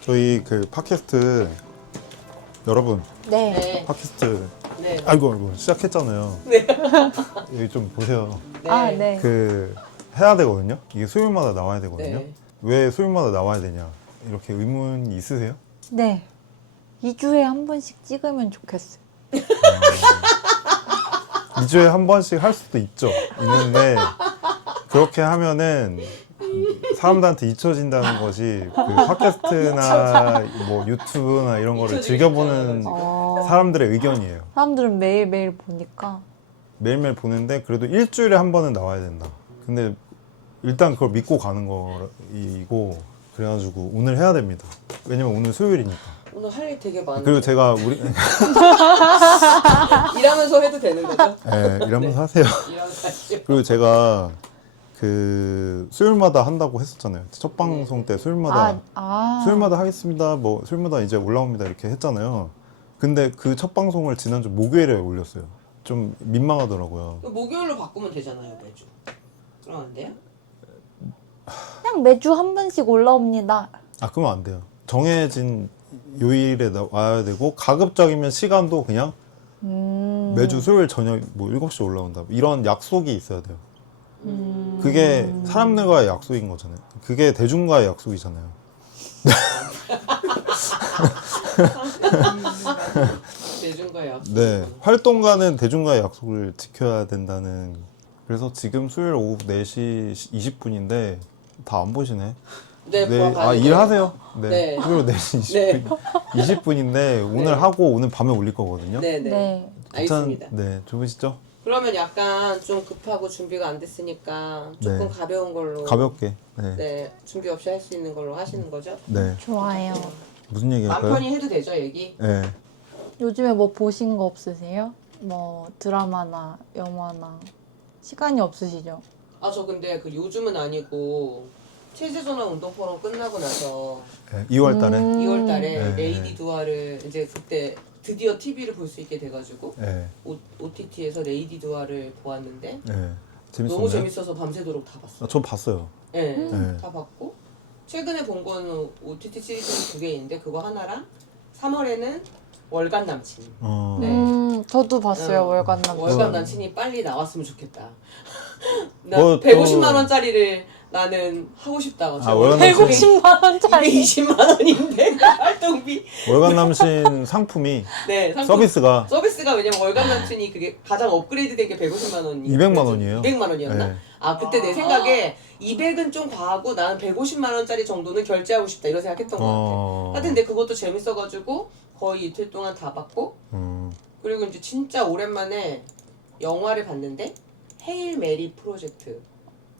저희 그 팟캐스트 여러분 네. 팟캐스트 네. 아이고 시작했잖아요. 네. 여기 좀 보세요. 네. 아, 네. 그 해야 되거든요. 이게 수요일마다 나와야 되거든요. 네. 왜 수요일마다 나와야 되냐 이렇게 의문이 있으세요? 네. 2주에 한 번씩 찍으면 좋겠어요. 2주에 한 번씩 할 수도 있는데 그렇게 하면은 사람들한테 잊혀진다는 것이 그 팟캐스트나 뭐 유튜브나 이런 거를 잊혀지기 즐겨보는 어, 사람들의 의견이에요. 사람들은 매일매일 보니까. 매일매일 보는데 그래도 일주일에 한 번은 나와야 된다. 근데 일단 그걸 믿고 가는 거이고 그래가지고 오늘 해야 됩니다. 왜냐면 오늘 수요일이니까. 오늘 할 일 되게 많아요. 그리고 제가 우리 일하면서 해도 되는 거죠? 이러면서 하세요. 일하면서 하시죠. 그리고 제가 그 수요일마다 한다고 했었잖아요. 첫 방송 때 수요일마다 수요일마다 하겠습니다. 뭐 수요일마다 이제 올라옵니다 이렇게 했잖아요. 근데 그 첫 방송을 지난주 목요일에 올렸어요. 좀 민망하더라고요. 목요일로 바꾸면 되잖아요, 매주. 그럼 안 돼요? 그냥 매주 한 번씩 올라옵니다. 아 그러면 안 돼요. 정해진 요일에 와야 되고 가급적이면 시간도 그냥 매주 수요일 저녁 뭐 7시 올라온다 이런 약속이 있어야 돼요. 그게 사람들과의 약속인 거잖아요. 그게 대중과의 약속이잖아요. 대중과 약속. 네, 활동가는 대중과의 약속을 지켜야 된다는. 그래서 지금 수요일 오후 4시 20분인데 다 안 보시네. 네, 일하세요. 네, 네. 수요일 4시 네. 20분인데 오늘 네. 하고 오늘 밤에 올릴 거거든요. 네, 네. 네. 알겠습니다. 네, 좋으시죠? 그러면 약간 좀 급하고 준비가 안 됐으니까 조금 네. 가벼운 걸로. 가볍게. 네. 네, 준비 없이 할 수 있는 걸로 하시는 거죠? 네. 좋아요. 무슨 얘기 할까요? 남편이 해도 되죠, 얘기? 네. 요즘에 뭐 보신 거 없으세요? 뭐 드라마나 영화나 시간이 없으시죠? 아, 저 근데 그 요즘은 아니고 체제전화 운동 포럼 끝나고 나서 네. 2월 달에. 2월 달에 네. 레이디 두아를 이제 그때 드디어 TV를 볼 수 있게 돼가지고 네. OTT에서 레이디 두아를 보았는데 네. 재밌었나요? 너무 재밌어서 밤새도록 다 봤어요. 아, 저 봤어요. 네, 네. 다 봤고 최근에 본 거는 OTT 시리즈 2개인데 그거 하나랑 3월에는 월간 남친. 어. 네. 저도 봤어요. 응. 월간 남친. 월간 남친이 빨리 나왔으면 좋겠다. 나 뭐 또- 150만 원짜리를 나는 하고 싶다. 아, 월간 남친. 150만 원짜리. 220만 원인데 활동비. 월간 남친 상품이 네, 서비스가 왜냐면 월간 남친이 그게 가장 업그레이드된 게 150만 원이 200만 원이에요. 200만 원이었나? 네. 아 그때 내 생각에 200은 좀 과하고 나는 150만 원짜리 정도는 결제하고 싶다 이런 생각했던 것 같아. 하여튼 근데 그것도 재밌어가지고 거의 이틀 동안 다 봤고 그리고 이제 진짜 오랜만에 영화를 봤는데 헤일 메리 프로젝트.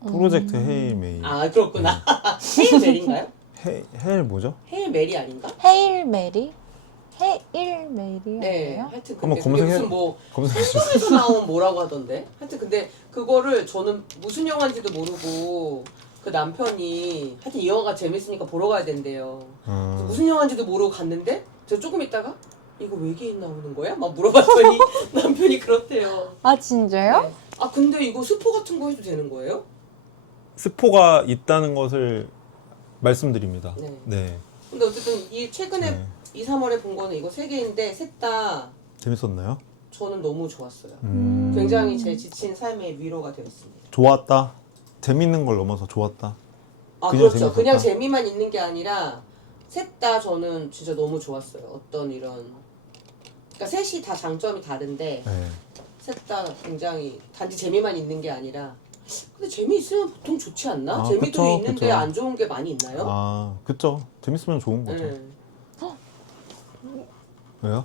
프로젝트 헤일 메이. 아 그렇구나. 헤일 메리인가요? 헤일 뭐죠? 헤일 메리 아닌가? 헤일 메리? 헤일 메리 네. 아니에요? 하여튼 한번 근데 그게 검색해- 무슨 뭐 검색해 주세요. 홈에서 나온 뭐라고 하던데. 하여튼 근데 그거를 저는 무슨 영화인지도 모르고 그 남편이 하여튼 이 영화가 재밌으니까 보러 가야 된대요. 그래서 무슨 영화인지도 모르고 갔는데 제가 조금 있다가 이거 외계인 나오는 거야? 막 물어봤더니 남편이 그렇대요. 아 진짜요? 네. 아 근데 이거 스포 같은 거 해도 되는 거예요? 스포가 있다는 것을 말씀드립니다. 네. 네. 근데 어쨌든 이 최근에 네. 2, 3월에 본 거는 이거 3개인데 셋 다 재밌었나요? 저는 너무 좋았어요. 음. 굉장히 제 지친 삶의 위로가 되었습니다. 좋았다. 재밌는 걸 넘어서 좋았다. 아 그냥 그렇죠. 재밌었다? 그냥 재미만 있는 게 아니라 셋 다 저는 진짜 너무 좋았어요. 어떤 이런 그러니까 셋이 다 장점이 다른데 네. 셋 다 굉장히 단지 재미만 있는 게 아니라 근데 재미 있으면 보통 좋지 않나? 아, 재미도 그쵸, 있는데 그쵸. 안 좋은 게 많이 있나요? 아, 그쵸. 재밌으면 좋은 거죠. 네. 왜요?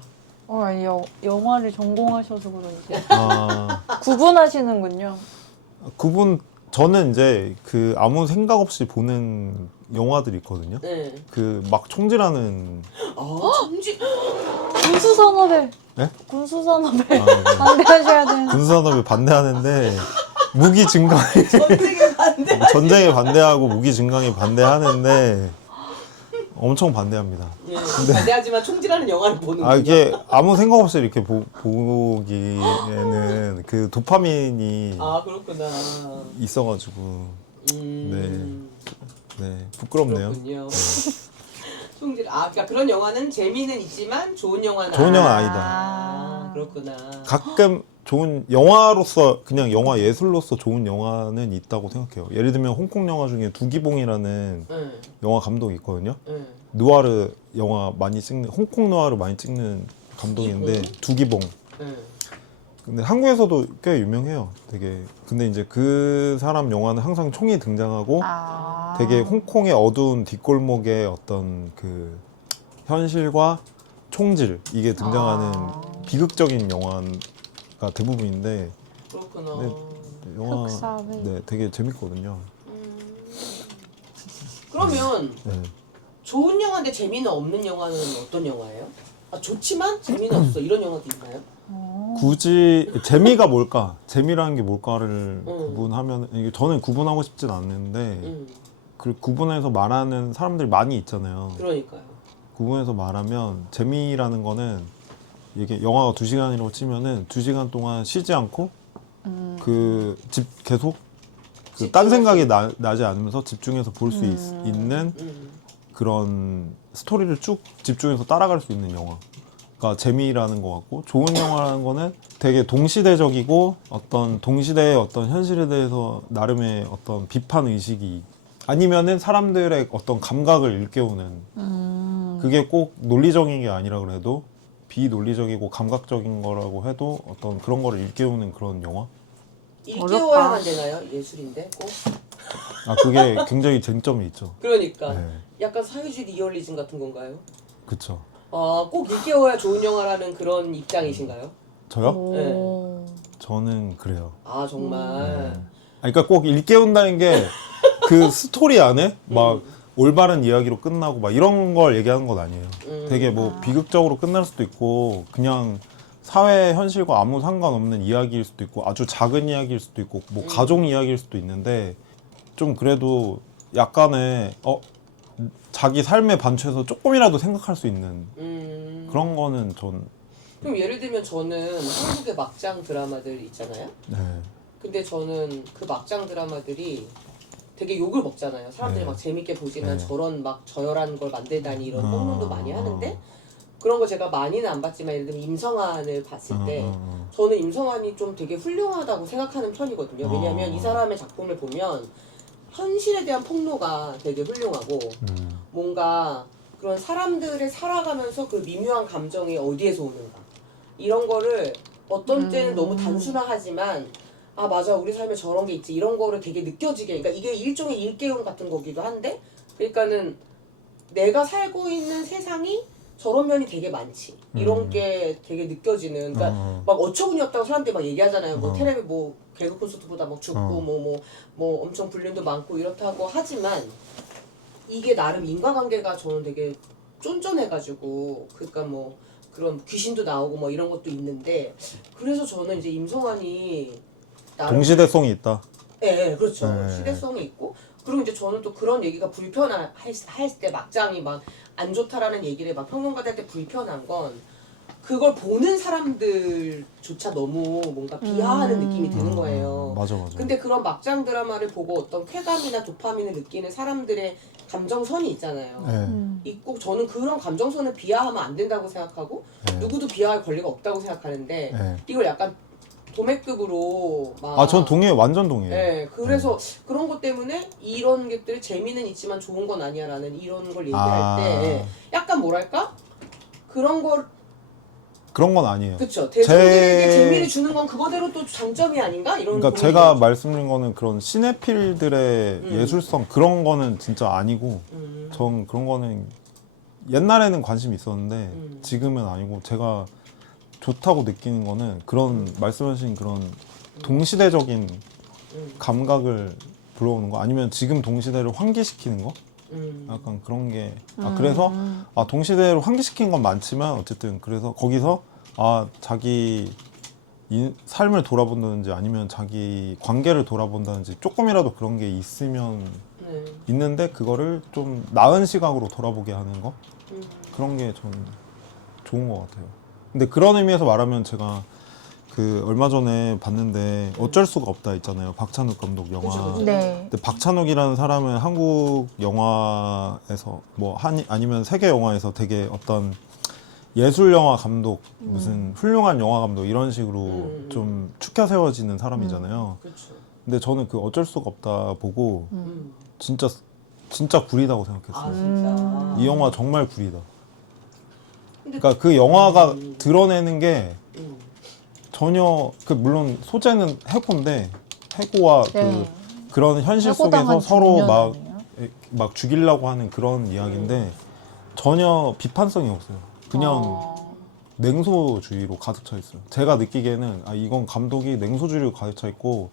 아니, 영화를 전공하셔서 그런지 아, 구분하시는군요. 그분 저는 이제 그 아무 생각 없이 보는 영화들이 있거든요. 네. 그 막 총질하는 정지 군수산업에 네? 군수산업에 아, 네. 반대하셔야 되는. 군수산업에 반대하는데 무기 증강에 전쟁에 반대. 전쟁에 반대하고 무기 증강에 반대하는데 엄청 반대합니다. 예, 반대하지만 총질하는 영화를 보는군요. 아 이게 아무 생각 없이 이렇게 보기에는 그 도파민이 아, 그렇구나. 있어가지고 음, 네 부끄럽네요. 그렇군요. 총질. 아, 그러니까 그런 영화는 재미는 있지만 좋은 영화는 좋은 영화는 아니다. 아, 그렇구나. 가끔 좋은 영화로서 그냥 영화 예술로서 좋은 영화는 있다고 생각해요. 예를 들면 홍콩 영화 중에 두기봉이라는 응, 영화 감독이 있거든요. 응. 누아르 영화 많이 찍는 홍콩 누아르 많이 찍는 감독인데 두기봉. 응. 근데 한국에서도 꽤 유명해요. 되게 근데 이제 그 사람 영화는 항상 총이 등장하고 아. 되게 홍콩의 어두운 뒷골목의 어떤 그 현실과 총질 이게 등장하는 아. 비극적인 영화가 대부분인데 그렇구나. 네. 영화 흑사회. 네 되게 재밌거든요. 그러면 네. 좋은 영화인데 재미는 없는 영화는 어떤 영화예요? 아, 좋지만 재미는 없어. 이런 영화도 있나요? 굳이 재미가 뭘까? 재미라는 게 뭘까를 구분하면 이게 저는 구분하고 싶진 않는데 그 구분해서 말하는 사람들이 많이 있잖아요. 그러니까요. 구분해서 말하면 재미라는 거는 이게 영화가 2시간이라고 치면은 2시간 동안 쉬지 않고 그 계속 그 딴 생각이 나지 않으면서 집중해서 볼 수 있는 그런 스토리를 쭉 집중해서 따라갈 수 있는 영화가 재미라는 것 같고, 좋은 영화라는 거는 되게 동시대적이고 어떤 동시대의 어떤 현실에 대해서 나름의 어떤 비판 의식이 아니면은 사람들의 어떤 감각을 일깨우는 그게 꼭 논리적인 게 아니라 그래도 비논리적이고 감각적인 거라고 해도 어떤 그런 거를 일깨우는 그런 영화? 일깨워야만 되나요? 예술인데 꼭? 아 그게 굉장히 쟁점이 있죠. 그러니까 네. 약간 사회주의 리얼리즘 같은 건가요? 그쵸. 아, 꼭 일깨워야 좋은 영화라는 그런 입장이신가요? 저요? 오. 저는 그래요. 아, 정말. 아니, 그러니까 꼭 일깨운다는 게 그 스토리 안에 막 올바른 이야기로 끝나고 막 이런 걸 얘기하는 건 아니에요. 되게 뭐 비극적으로 끝날 수도 있고 그냥 사회 현실과 아무 상관없는 이야기일 수도 있고 아주 작은 이야기일 수도 있고 뭐 가족 이야기일 수도 있는데 좀 그래도 약간의 자기 삶에 반추해서 조금이라도 생각할 수 있는 그런 거는 전 그럼 예를 들면 저는 한국의 막장 드라마들 있잖아요. 네. 근데 저는 그 막장 드라마들이 되게 욕을 먹잖아요. 사람들이 네. 막 재밌게 보지만 네. 저런 막 저열한 걸 만들다니 이런 폭로도 많이 하는데 그런 거 제가 많이는 안 봤지만 예를 들면 임성환을 봤을 때 저는 임성환이 좀 되게 훌륭하다고 생각하는 편이거든요. 왜냐하면 이 사람의 작품을 보면 현실에 대한 폭로가 되게 훌륭하고 뭔가 그런 사람들을 살아가면서 그 미묘한 감정이 어디에서 오는가 이런 거를 어떤 때는 너무 단순화하지만 아 맞아 우리 삶에 저런 게 있지 이런 거를 되게 느껴지게 그러니까 이게 일종의 일깨움 같은 거기도 한데 그러니까는 내가 살고 있는 세상이 저런 면이 되게 많지 이런 게 되게 느껴지는 그러니까 막 어처구니 없다고 사람들이 막 얘기하잖아요 뭐 텔레비 뭐 개그 콘서트보다 막 죽고 뭐 엄청 불륜도 많고 이렇다고 하지만 이게 나름 인과관계가 저는 되게 쫀쫀해가지고 그러니까 뭐 그런 귀신도 나오고 뭐 이런 것도 있는데 그래서 저는 이제 임성환이 나름 동시대성이 있다. 예, 그렇죠. 네. 시대성이 있고 그리고 이제 저는 또 그런 얘기가 불편할 때 막장이 막 안 좋다라는 얘기를 막 평론가들 할 때 불편한 건 그걸 보는 사람들조차 너무 뭔가 비하하는 느낌이 드는 거예요. 맞아. 근데 그런 막장 드라마를 보고 어떤 쾌감이나 도파민을 느끼는 사람들의 감정선이 있잖아요. 네. 있고 저는 그런 감정선을 비하하면 안 된다고 생각하고 누구도 비하할 권리가 없다고 생각하는데 네. 이걸 약간 도매급으로 막 아, 전 동의해요. 완전 동의해요. 네, 그래서 그런 것 때문에 이런 것들 재미는 있지만 좋은 건 아니야라는 이런 걸 얘기할 때 약간 뭐랄까 그런 걸 그런 건 아니에요. 그쵸 대중들에게 재미를 주는 건 그거대로 또 장점이 아닌가 이런 그러니까 그런 제가 거죠. 말씀드린 거는 그런 시네필들의 예술성 그런 거는 진짜 아니고 전 그런 거는 옛날에는 관심이 있었는데 지금은 아니고 제가 좋다고 느끼는 거는 그런 말씀하신 그런 동시대적인 감각을 불러오는 거 아니면 지금 동시대를 환기시키는 거 약간 그런 게 그래서 동시대를 환기시킨 건 많지만 어쨌든 그래서 거기서 자기 삶을 돌아본다든지 아니면 자기 관계를 돌아본다든지 조금이라도 그런 게 있으면 네. 있는데 그거를 좀 나은 시각으로 돌아보게 하는 거 그런 게 저는 좋은 것 같아요. 근데 그런 의미에서 말하면 제가 그 얼마 전에 봤는데 어쩔 수가 없다 있잖아요. 박찬욱 감독 영화. 그죠, 그죠. 네. 근데 박찬욱이라는 사람은 한국 영화에서 뭐 아니면 세계 영화에서 되게 어떤 예술 영화 감독 무슨 훌륭한 영화 감독 이런 식으로 좀 축혀 세워지는 사람이잖아요. 그렇죠. 근데 저는 그 어쩔 수가 없다 보고 음. 진짜 구리다고 아 생각했어요. 진짜. 이 영화 정말 구리다. 근데 그러니까 그 영화가 드러내는 게 음. 전혀 그 물론 소재는 해고인데 해고와 네. 그런 현실 해고당한 속에서 서로 중년 막 아니에요? 죽이려고 하는 그런 이야기인데 전혀 비판성이 없어요. 그냥 냉소주의로 가득 차 있어요. 제가 느끼기에는 이건 감독이 냉소주의로 가득 차 있고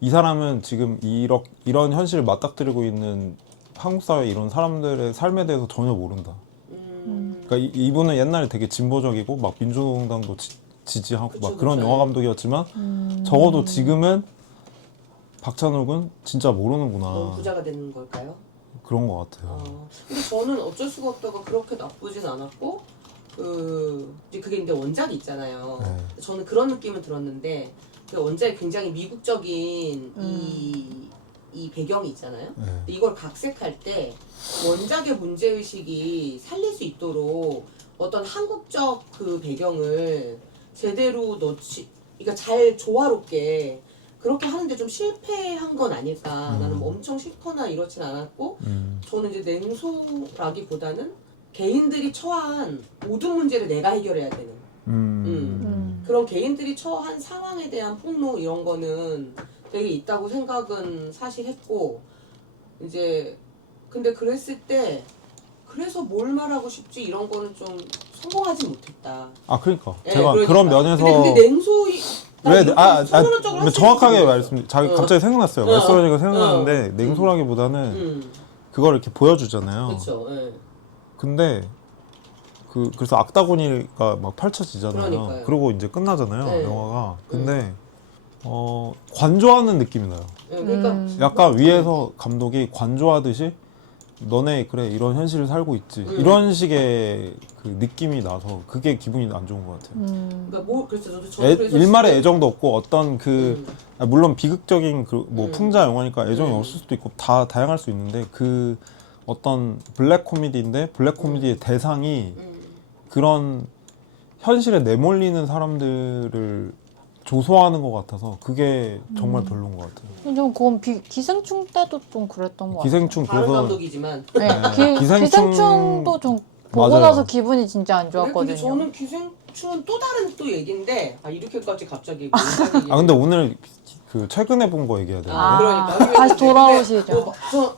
이 사람은 지금 이런 현실을 맞닥뜨리고 있는 한국 사회 이런 사람들의 삶에 대해서 전혀 모른다. 그러니까 이분은 옛날에 되게 진보적이고 막 민주노동당도 지지하고 그쵸, 막 그런 그쵸. 영화 감독이었지만 적어도 지금은 박찬욱은 진짜 모르는구나. 너무 부자가 되는 걸까요? 그런 것 같아요. 근데 저는 어쩔 수가 없다가 그렇게 나쁘진 않았고 이제 그게 근데 원작이 있잖아요. 네. 저는 그런 느낌은 들었는데 그 원작이 굉장히 미국적인 이 배경이 있잖아요. 네. 근데 이걸 각색할 때 원작의 문제의식이 살릴 수 있도록 어떤 한국적 그 배경을 제대로 그러니까 잘 조화롭게 그렇게 하는데 좀 실패한 건 아닐까. 나는 뭐 엄청 싫거나 이렇진 않았고 저는 이제 냉소라기보다는 개인들이 처한 모든 문제를 내가 해결해야 되는 그런 개인들이 처한 상황에 대한 폭로 이런 거는 되게 있다고 생각은 사실 했고 이제 근데 그랬을 때 그래서 뭘 말하고 싶지 이런 거는 좀 성공하지 못했다. 그러니까 예, 제가 그러니까. 그런 면에서 근데 냉소이 선언적으로 정확하게 갑자기 생각났어요. 말씀하시니까 생각났는데 응. 냉소라기보다는 그걸 이렇게 보여주잖아요. 그렇죠. 예. 근데 그래서 악다구니가 막 펼쳐지잖아요. 그러니까요. 그리고 이제 끝나잖아요. 네. 영화가. 근데 관조하는 느낌이 나요. 예, 그러니까 약간 위에서 감독이 관조하듯이 너네 그래 이런 현실을 살고 있지 이런 식의 그 느낌이 나서 그게 기분이 안 좋은 것 같아요. 그러니까 그래서 저도 그래서 일말의 진짜- 애정도 없고 어떤 물론 비극적인 음. 풍자 영화니까 애정이 없을 수도 있고 다양할 수 있는데 그 어떤 블랙 코미디인데 블랙 코미디의 대상이 그런 현실에 내몰리는 사람들을 조소하는 것 같아서 그게 정말 별로인 것 같아요. 좀 그건 기생충 때도 좀 그랬던 것 같아요. 기생충 다른 그래서 감독이지만 네, 기생충도 좀 보고 맞아요. 나서 기분이 진짜 안 근데 좋았거든요. 저는 기생충은 또 다른 또 얘기인데 이렇게까지 갑자기 근데 오늘 최근에 본 거 얘기해야 되는데 그러니까 다시 돌아오시죠.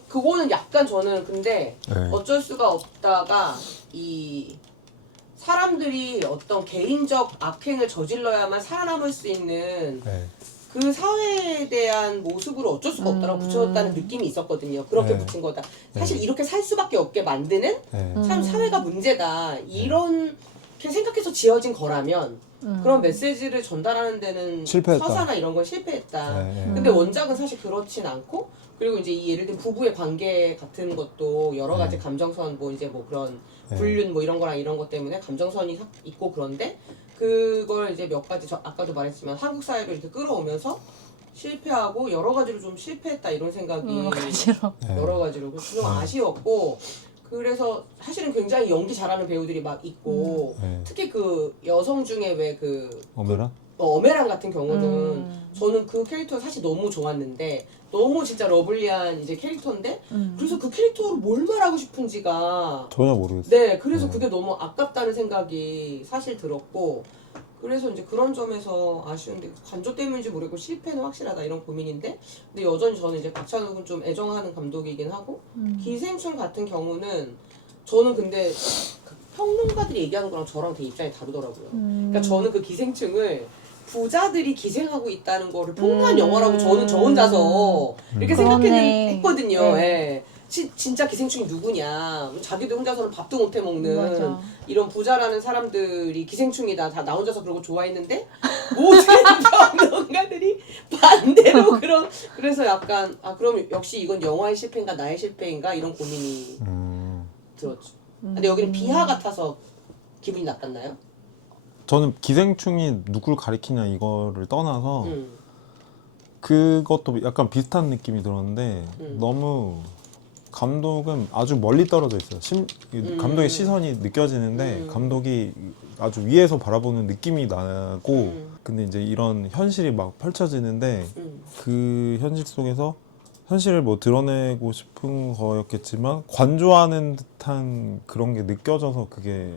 그거는 약간 저는 근데 네. 어쩔 수가 없다가 이 사람들이 어떤 개인적 악행을 저질러야만 살아남을 수 있는 네. 그 사회에 대한 모습으로 어쩔 수가 없다라고 붙였다는 느낌이 있었거든요. 그렇게 네. 붙인 거다. 사실 이렇게 살 수밖에 없게 만드는 네. 참 사회가 문제다. 이렇게 생각해서 지어진 거라면 그런 메시지를 전달하는 데는 실패했다. 서사나 이런 건 실패했다. 네. 근데 원작은 사실 그렇진 않고 그리고 이제 이 예를 들면 부부의 관계 같은 것도 여러 가지 네. 감정선 뭐 이제 뭐 그런 네. 불륜 뭐 이런 거랑 이런 것 때문에 감정선이 있고 그런데 그걸 이제 몇 가지 아까도 말했지만 한국 사회를 이렇게 끌어오면서 실패하고 여러 가지로 좀 실패했다 이런 생각이 싫어. 네. 여러 가지로 그래서 좀 아쉬웠고 그래서 사실은 굉장히 연기 잘하는 배우들이 막 있고 네. 특히 그 여성 중에 왜 어메라? 어메란 같은 경우는 저는 그 캐릭터가 사실 너무 좋았는데 너무 진짜 러블리한 이제 캐릭터인데 그래서 그 캐릭터로 뭘 말하고 싶은지가 전혀 모르겠어요. 네 그래서 네. 그게 너무 아깝다는 생각이 사실 들었고 그래서 이제 그런 점에서 아쉬운데 관조 때문인지 모르겠고 실패는 확실하다 이런 고민인데 근데 여전히 저는 이제 박찬욱은 좀 애정하는 감독이긴 하고 기생충 같은 경우는 저는 근데 그 평론가들이 얘기하는 거랑 저랑 되게 입장이 다르더라고요. 그러니까 저는 그 기생충을 부자들이 기생하고 있다는 거를 폭로한 영화라고 저는 저 혼자서 이렇게 그러네. 생각했거든요. 네. 예. 진짜 기생충이 누구냐. 자기도 혼자서는 밥도 못해 먹는 맞아. 이런 부자라는 사람들이 기생충이다. 다 나 혼자서 그러고 좋아했는데 모든 평론가들이 반대로 그래서 약간 그럼 역시 이건 영화의 실패인가 나의 실패인가 이런 고민이 들었죠. 근데 여기는 비하 같아서 기분이 나빴나요? 저는 기생충이 누굴 가리키냐 이거를 떠나서 그것도 약간 비슷한 느낌이 들었는데 너무 감독은 아주 멀리 떨어져 있어요. 감독의 시선이 느껴지는데 감독이 아주 위에서 바라보는 느낌이 나고 근데 이제 이런 현실이 막 펼쳐지는데 그 현실 속에서 현실을 뭐 드러내고 싶은 거였겠지만 관조하는 듯한 그런 게 느껴져서 그게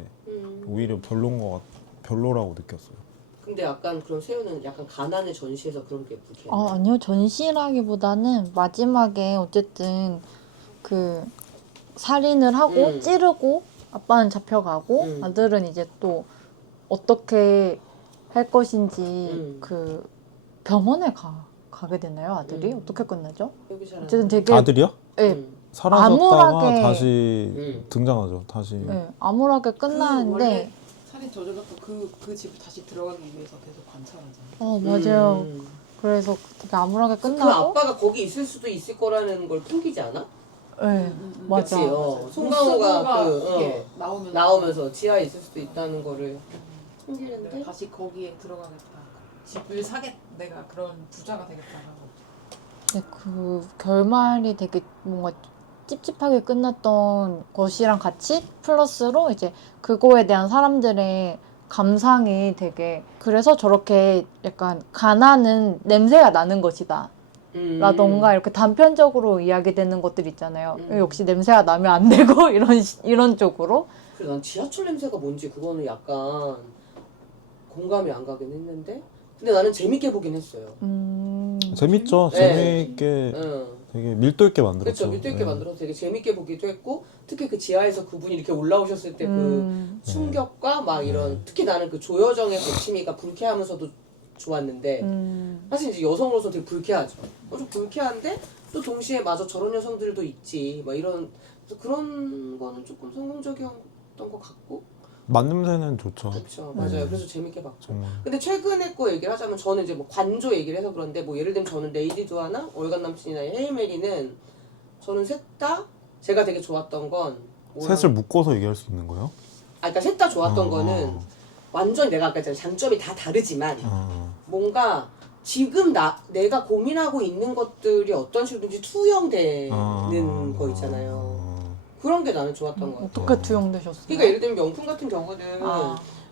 오히려 별로라고 느꼈어요. 근데 약간 그런 세우는 약간 가난을 전시해서 그런 게 불쾌해요. 아니요. 전시라기보다는 마지막에 어쨌든 그 살인을 하고 찌르고 아빠는 잡혀가고 아들은 이제 또 어떻게 할 것인지 그 병원에 가게 되나요? 아들이? 어떻게 끝나죠? 여기 잘 어쨌든 되게 아들이요? 네, 사라졌다가 암울하게- 다시 등장하죠. 다시. 네, 암울하게 끝나는데 원래 살인 저질렀고 그 집을 다시 들어가기 위해서 계속 관찰하잖아. 맞아요. 그래서 되게 암울하게 그 끝나고 아빠가 거기 있을 수도 있을 거라는 걸 풍기지 않아? 네, 맞아. 그치? 송강호가 이렇게 나오면서 지하에 있을 수도 있다는 거를 풍기는데 내가 다시 거기에 들어가겠다. 집을 내가 그런 부자가 되겠다라고. 네, 그 결말이 되게 뭔가 찝찝하게 끝났던 것이랑 같이 플러스로 이제 그거에 대한 사람들의 감상이 되게 그래서 저렇게 약간 가난은 냄새가 나는 것이다 라던가 이렇게 단편적으로 이야기되는 것들 있잖아요. 역시 냄새가 나면 안 되고 이런 쪽으로. 그래 난 지하철 냄새가 뭔지 그거는 약간 공감이 안 가긴 했는데 근데 나는 재밌게 보긴 했어요. 재밌죠. 네. 재미있게 되게 밀도 있게 만들었죠. 그렇죠. 밀도 있게 만들어서 되게 재밌게 보기도 했고 특히 그 지하에서 그분이 이렇게 올라오셨을 때 그 충격과 막 이런 특히 나는 그 조여정의 거침이가 불쾌하면서도 좋았는데 사실 이제 여성으로서 되게 불쾌하죠. 좀 불쾌한데 또 동시에 마저 저런 여성들도 있지 막 이런 그런 거는 조금 성공적이었던 것 같고 맛냄새는 좋죠. 그렇죠. 맞아요. 그래서 재밌게 봤고 정말. 근데 최근에 거 얘기를 하자면 저는 이제 뭐 관조 얘기를 해서 그런데 뭐 예를 들면 저는 레이디 두아나 월간 남친이나 헤이 메리는 저는 셋 다 제가 되게 좋았던 건 셋을 묶어서 얘기할 수 있는 거예요? 그러니까 셋 다 좋았던 거는 완전 내가 아까 했잖아 장점이 다 다르지만 뭔가 지금 내가 고민하고 있는 것들이 어떤 식으로든지 투영되는 거 있잖아요. 그런 게 나는 좋았던 것 같아. 어떻게 투영되셨어요? 그러니까 예를 들면 명품 같은 경우는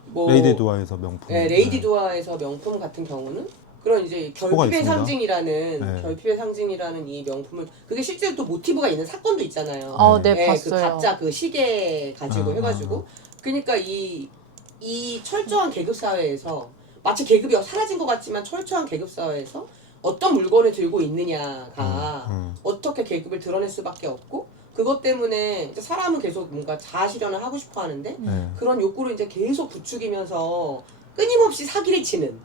뭐 레이디 두아에서 명품. 네, 레이디 두아에서 명품 같은 경우는 그런 이제 결핍의 있습니다. 상징이라는 네. 결핍의 상징이라는 이 명품을 그게 실제로 또 모티브가 있는 사건도 있잖아요. 네, 그 봤어요. 가짜 그 시계 가지고 해가지고 그러니까 이 철저한 계급 사회에서 마치 계급이 사라진 것 같지만 철저한 계급 사회에서 어떤 물건을 들고 있느냐가 어떻게 계급을 드러낼 수밖에 없고 그것 때문에 이제 사람은 계속 뭔가 자아 실현을 하고 싶어 하는데 그런 욕구를 이제 계속 부추기면서 끊임없이 사기를 치는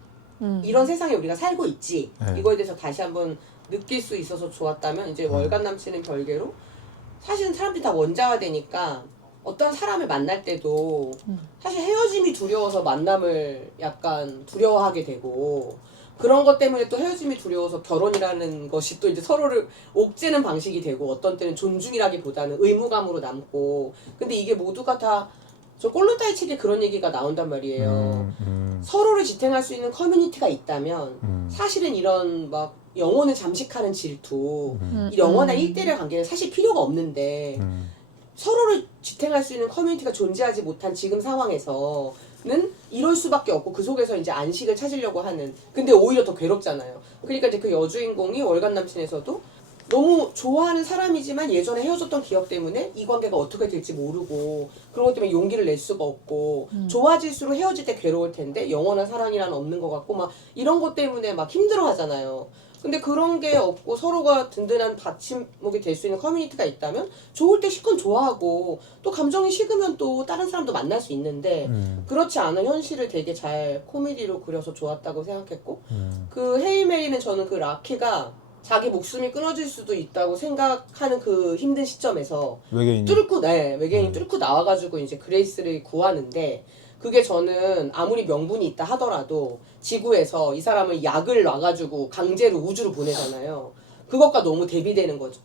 이런 세상에 우리가 살고 있지. 이거에 대해서 다시 한번 느낄 수 있어서 좋았다면 이제 월간 남친은 별개로 사실은 사람들이 다 원자화되니까 어떤 사람을 만날 때도 사실 헤어짐이 두려워서 만남을 약간 두려워하게 되고 그런 것 때문에 또 헤어짐이 두려워서 결혼이라는 것이 또 이제 서로를 옥죄는 방식이 되고 어떤 때는 존중이라기보다는 의무감으로 남고 근데 이게 모두가 다 저 꼴론타이 책에 그런 얘기가 나온단 말이에요. 서로를 지탱할 수 있는 커뮤니티가 있다면 사실은 이런 막 영혼을 잠식하는 질투 이 영원한 1대1 관계는 사실 필요가 없는데 서로를 지탱할 수 있는 커뮤니티가 존재하지 못한 지금 상황에서는 이럴 수밖에 없고 그 속에서 이제 안식을 찾으려고 하는 근데 오히려 더 괴롭잖아요. 그러니까 이제 그 여주인공이 월간 남친에서도 너무 좋아하는 사람이지만 예전에 헤어졌던 기억 때문에 이 관계가 어떻게 될지 모르고 그런 것 때문에 용기를 낼 수가 없고 좋아질수록 헤어질 때 괴로울 텐데 영원한 사랑이란 없는 것 같고 막 이런 것 때문에 막 힘들어 하잖아요. 근데 그런 게 없고 서로가 든든한 받침목이 될 수 있는 커뮤니티가 있다면 좋을 때 실컷 좋아하고 또 감정이 식으면 또 다른 사람도 만날 수 있는데 그렇지 않은 현실을 되게 잘 코미디로 그려서 좋았다고 생각했고 그 헤이 메리는 저는 그 라키가 자기 목숨이 끊어질 수도 있다고 생각하는 그 힘든 시점에서 외계인이. 외계인이 뚫고 나와가지고 이제 그레이스를 구하는데 그게 저는 아무리 명분이 있다 하더라도 지구에서 이 사람을 약을 놔가지고 강제로 우주로 보내잖아요. 그것과 너무 대비되는 거죠.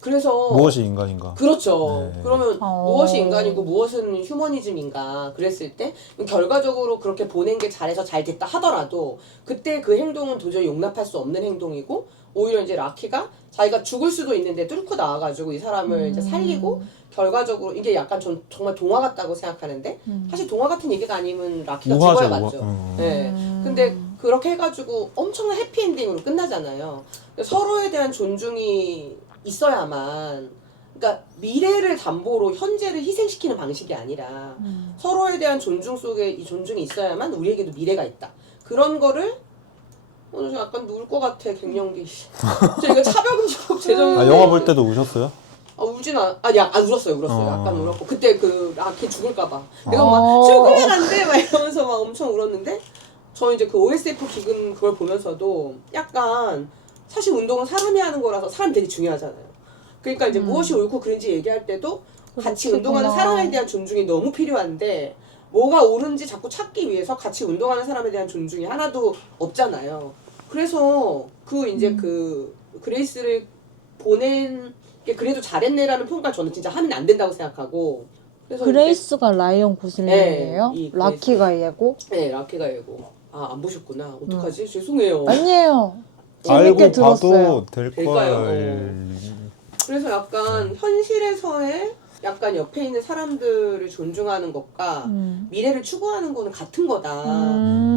그래서 무엇이 인간인가? 그렇죠. 네. 그러면 무엇이 인간이고 무엇은 휴머니즘인가 그랬을 때 결과적으로 그렇게 보낸 게 잘해서 잘 됐다 하더라도 그때 그 행동은 도저히 용납할 수 없는 행동이고 오히려 이제 라키가 자기가 죽을 수도 있는데 뚫고 나와가지고 이 사람을 이제 살리고 결과적으로 이게 약간 전 정말 동화 같다고 생각하는데 사실 동화 같은 얘기가 아니면 라키가 우화죠, 죽어야 맞죠. 우화. 네. 근데 그렇게 해가지고 엄청난 해피엔딩으로 끝나잖아요. 서로에 대한 존중이 있어야만 그러니까 미래를 담보로 현재를 희생시키는 방식이 아니라 서로에 대한 존중 속에 이 존중이 있어야만 우리에게도 미래가 있다. 그런 거를 오늘 약간 누울 것 같아 갱년기. 저 이거 차별금지법 제정. 아 영화 볼 때도 우셨어요? 울진 울었어요. 약간 울었고 그때 그 라키 죽을까봐 내가 막 죽으면 안 돼 막 이러면서 막 엄청 울었는데 저 이제 그 OSF 기금 그걸 보면서도 약간 사실 운동은 사람이 하는 거라서 사람이 되게 중요하잖아요. 그러니까 이제 무엇이 옳고 그른지 얘기할 때도 같이 그렇구나. 운동하는 사람에 대한 존중이 너무 필요한데 뭐가 옳은지 자꾸 찾기 위해서 같이 운동하는 사람에 대한 존중이 하나도 없잖아요. 그래서 그 이제 그 그레이스를 보낸 게 그래도 잘했네라는 평가 저는 진짜 하면 안 된다고 생각하고 그래서 그레이스가 라이언 고슬링이에요? 네, 이 라키가 얘고? 네 라키가 얘고 안 보셨구나 어떡하지 죄송해요. 아니에요. 알고 재밌게 들었어요. 봐도 될 될까요? 걸. 그래서 약간 현실에서의 약간 옆에 있는 사람들을 존중하는 것과 미래를 추구하는 거는 같은 거다.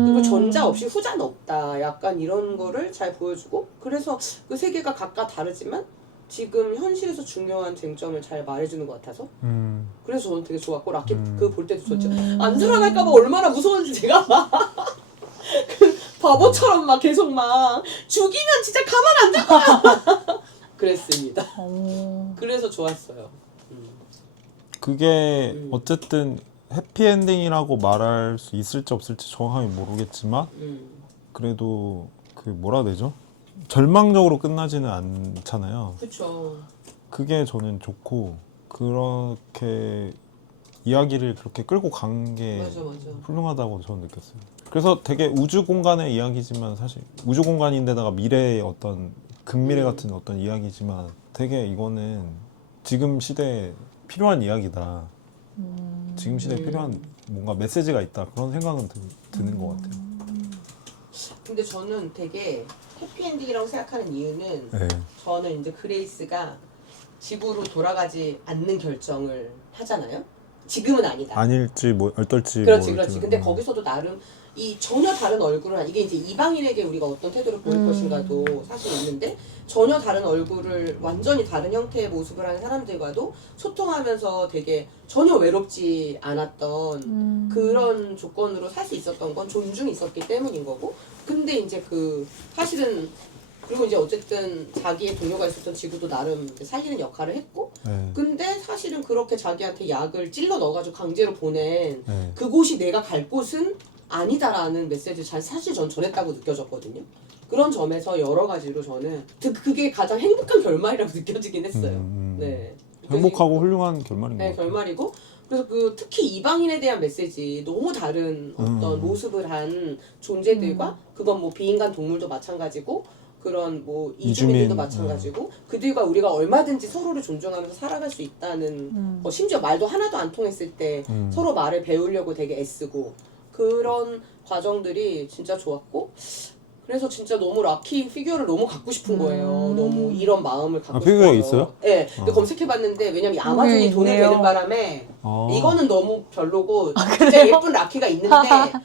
그리고 전자 없이 후자는 없다. 약간 이런 거를 잘 보여주고 그래서 그 세계가 각각 다르지만 지금 현실에서 중요한 쟁점을 잘 말해주는 것 같아서 그래서 저는 되게 좋았고 라키 그 볼 때도 좋죠. 안 살아갈까봐 얼마나 무서웠는지 제가 막 그 바보처럼 막 계속 막 죽이면 진짜 가만 안 될 거야. 그랬습니다. 그래서 좋았어요. 그게 어쨌든 해피엔딩이라고 말할 수 있을지 없을지 정확하게 모르겠지만 그래도 그 뭐라 해야 되죠? 절망적으로 끝나지는 않잖아요. 그렇죠. 그게 저는 좋고 그렇게 이야기를 그렇게 끌고 간 게 맞아. 훌륭하다고 저는 느꼈어요. 그래서 되게 우주 공간의 이야기지만 사실 우주 공간인데다가 미래의 어떤 극미래 같은 어떤 이야기지만 되게 이거는 지금 시대에 필요한 이야기다. 지금 시대에 필요한 뭔가 메시지가 있다. 그런 생각은 드는 것 같아요. 근데 저는 되게 해피엔딩이라고 생각하는 이유는 네. 저는 이제 그레이스가 지구로 돌아가지 않는 결정을 하잖아요. 지금은 아니다. 아닐지 뭐 어떨지 그렇지. 모르지만. 근데 거기서도 나름 이 전혀 다른 얼굴을 이게 이제 이방인에게 우리가 어떤 태도를 보일 것인가도 사실 있는데 전혀 다른 얼굴을 완전히 다른 형태의 모습을 하는 사람들과도 소통하면서 되게 전혀 외롭지 않았던 그런 조건으로 살 수 있었던 건 존중이 있었기 때문인 거고 근데 이제 그 사실은 그리고 이제 어쨌든 자기의 동료가 있었던 지구도 나름 이제 살리는 역할을 했고 네. 근데 사실은 그렇게 자기한테 약을 찔러 넣어가지고 강제로 보낸 네. 그곳이 내가 갈 곳은 아니다라는 메시지를 사실 전 전했다고 느껴졌거든요. 그런 점에서 여러 가지로 저는 그게 가장 행복한 결말이라고 느껴지긴 했어요. 네. 행복하고 훌륭한 결말인 것 네, 같아요. 결말이고 그래서 그 특히 이방인에 대한 메시지 너무 다른 어떤 모습을 한 존재들과 그건 뭐 비인간 동물도 마찬가지고 그런 뭐 이주민들도 이주민, 마찬가지고 그들과 우리가 얼마든지 서로를 존중하면서 살아갈 수 있다는 심지어 말도 하나도 안 통했을 때 서로 말을 배우려고 되게 애쓰고 그런 과정들이 진짜 좋았고 그래서 진짜 너무 라키 피규어를 너무 갖고 싶은 거예요. 너무 이런 마음을 갖고 싶어요. 피규어가 있어요? 네. 근데 검색해봤는데 왜냐면 아마존이 돈을 있네요. 내는 바람에 아. 이거는 너무 별로고 진짜 예쁜 라키가 있는데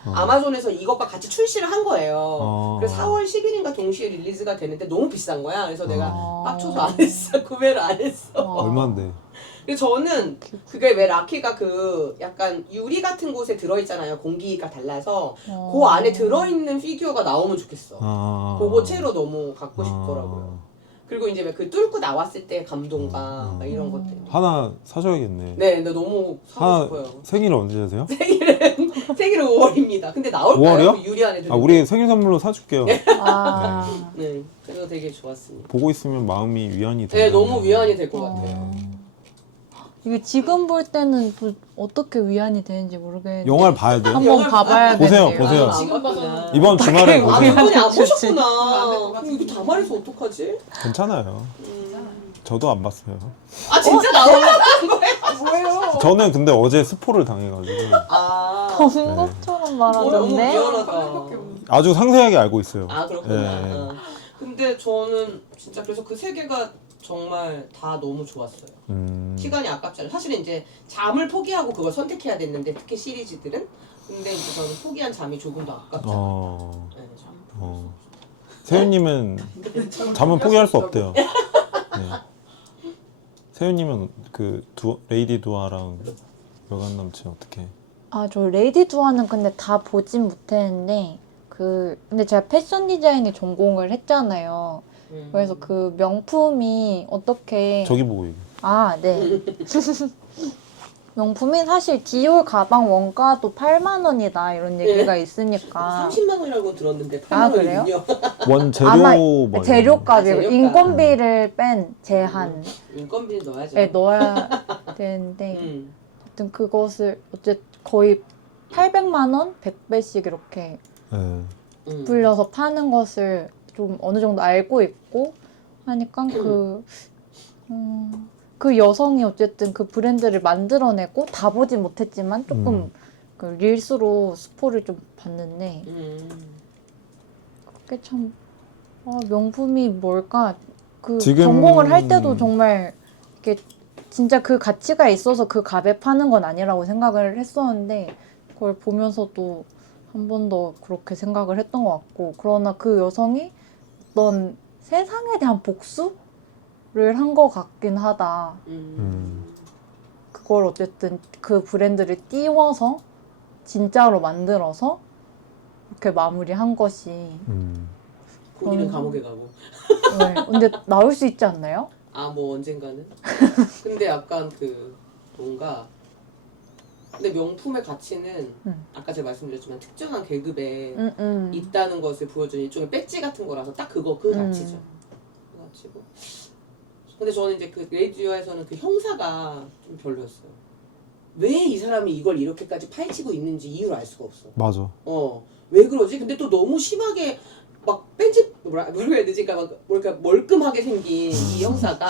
아마존에서 이것과 같이 출시를 한 거예요. 그래서 4월 10일인가 동시에 릴리즈가 되는데 너무 비싼 거야. 그래서 내가 빡쳐서 안 했어. 구매를 안 했어. 얼마인데? 그래서 저는 그게 왜 라키가 그 약간 유리 같은 곳에 들어있잖아요. 공기가 달라서 그 안에 들어있는 피규어가 나오면 좋겠어. 그거 채로 너무 갖고 싶더라고요. 그리고 이제 왜 그 뚫고 나왔을 때 감동과 막 이런 것들. 하나 사줘야겠네. 네, 근데 너무 사고 하나 싶어요. 생일 언제 되세요? 생일은 생일은 5월입니다. 근데 나올까요? 5월이요? 그 유리안 애들. 아 우리 생일 선물로 사줄게요. 아, 네, 그래서 되게 좋았습니다. 보고 있으면 마음이 위안이 네, 돼요. 너무 위안이 될 것 같아요. 이게 지금 볼 때는 또 어떻게 위안이 되는지 모르겠는데 영화를 봐야 돼요. 한번 봐봐야 보세요, 되는데요. 보세요. 아, 지금 봤구나. 이번 주말에 아, 아, 보세요. 이번에 안 그치. 보셨구나. 안될것 그럼 이거 다 말해서 어떡하지? 괜찮아요. 저도 안 봤어요. 아, 진짜 나올라는 거예요? 뭐예요? 저는 근데 어제 스포를 당해가지고 아, 본 것처럼 너무 말하던데. 미안하다. 아주 상세하게 알고 있어요. 아, 그렇구나. 예. 어. 근데 저는 진짜 그래서 그 세 개가 정말 다 너무 좋았어요. 시간이 아깝잖아요. 사실은 이제 잠을 포기하고 그걸 선택해야 됐는데 특히 시리즈들은 근데 이제 저는 포기한 잠이 조금 더 아깝잖아요. 어, 네, 잠. 어. 세윤님은 잠은 포기할 수 없대요. 네. 세윤님은 그 레이디 두아랑 여간 남친 어떻게? 아, 저 레이디 두아는 근데 다 보진 못했는데 근데 제가 패션 디자인을 전공을 했잖아요. 그래서 그 명품이 어떻게 저기 보고 얘기. 아, 네. 명품이 사실 디올 가방 원가도 8만 원이다 이런 얘기가 있으니까 30만 원이라고 들었는데 8만 아, 그래요? 원이군요. 원재료 아마 뭐 재료값이 아, 재료값. 인건비를 뺀 제한 인건비 넣어야죠. 에 넣어야 되는데 하여튼 그것을 거의 800만 원? 100배씩 이렇게 네. 불려서 파는 것을 좀 어느 정도 알고 있고 하니까 그 여성이 어쨌든 그 브랜드를 만들어내고 다 보진 못했지만 조금 그 릴스로 스포를 좀 봤는데 그게 참 명품이 뭘까 그 지금- 전공을 할 때도 정말 이게 진짜 그 가치가 있어서 그 값에 파는 건 아니라고 생각을 했었는데 그걸 보면서도 한 번 더 그렇게 생각을 했던 것 같고 그러나 그 여성이 어떤 세상에 대한 복수를 한 것 같긴 하다. 그걸 어쨌든 그 브랜드를 띄워서 진짜로 만들어서 이렇게 마무리한 것이 본인은 감옥에 가고. 네. 근데 나올 수 있지 않나요? 아, 뭐 언젠가는. 근데 약간 그 뭔가 근데 명품의 가치는 아까 제가 말씀드렸지만 특정한 계급에 있다는 것을 보여주는 일종의 배지 같은 거라서 딱 그 가치죠. 그 가치고. 근데 저는 이제 그 레이디오에서는 그 형사가 좀 별로였어요. 왜 이 사람이 이걸 이렇게까지 파헤치고 있는지 이유를 알 수가 없어. 맞아. 왜 그러지? 근데 또 너무 심하게 막 뭐라고 해야 되지? 그러니까 막 뭐랄까 멀끔하게 생긴 이 형사가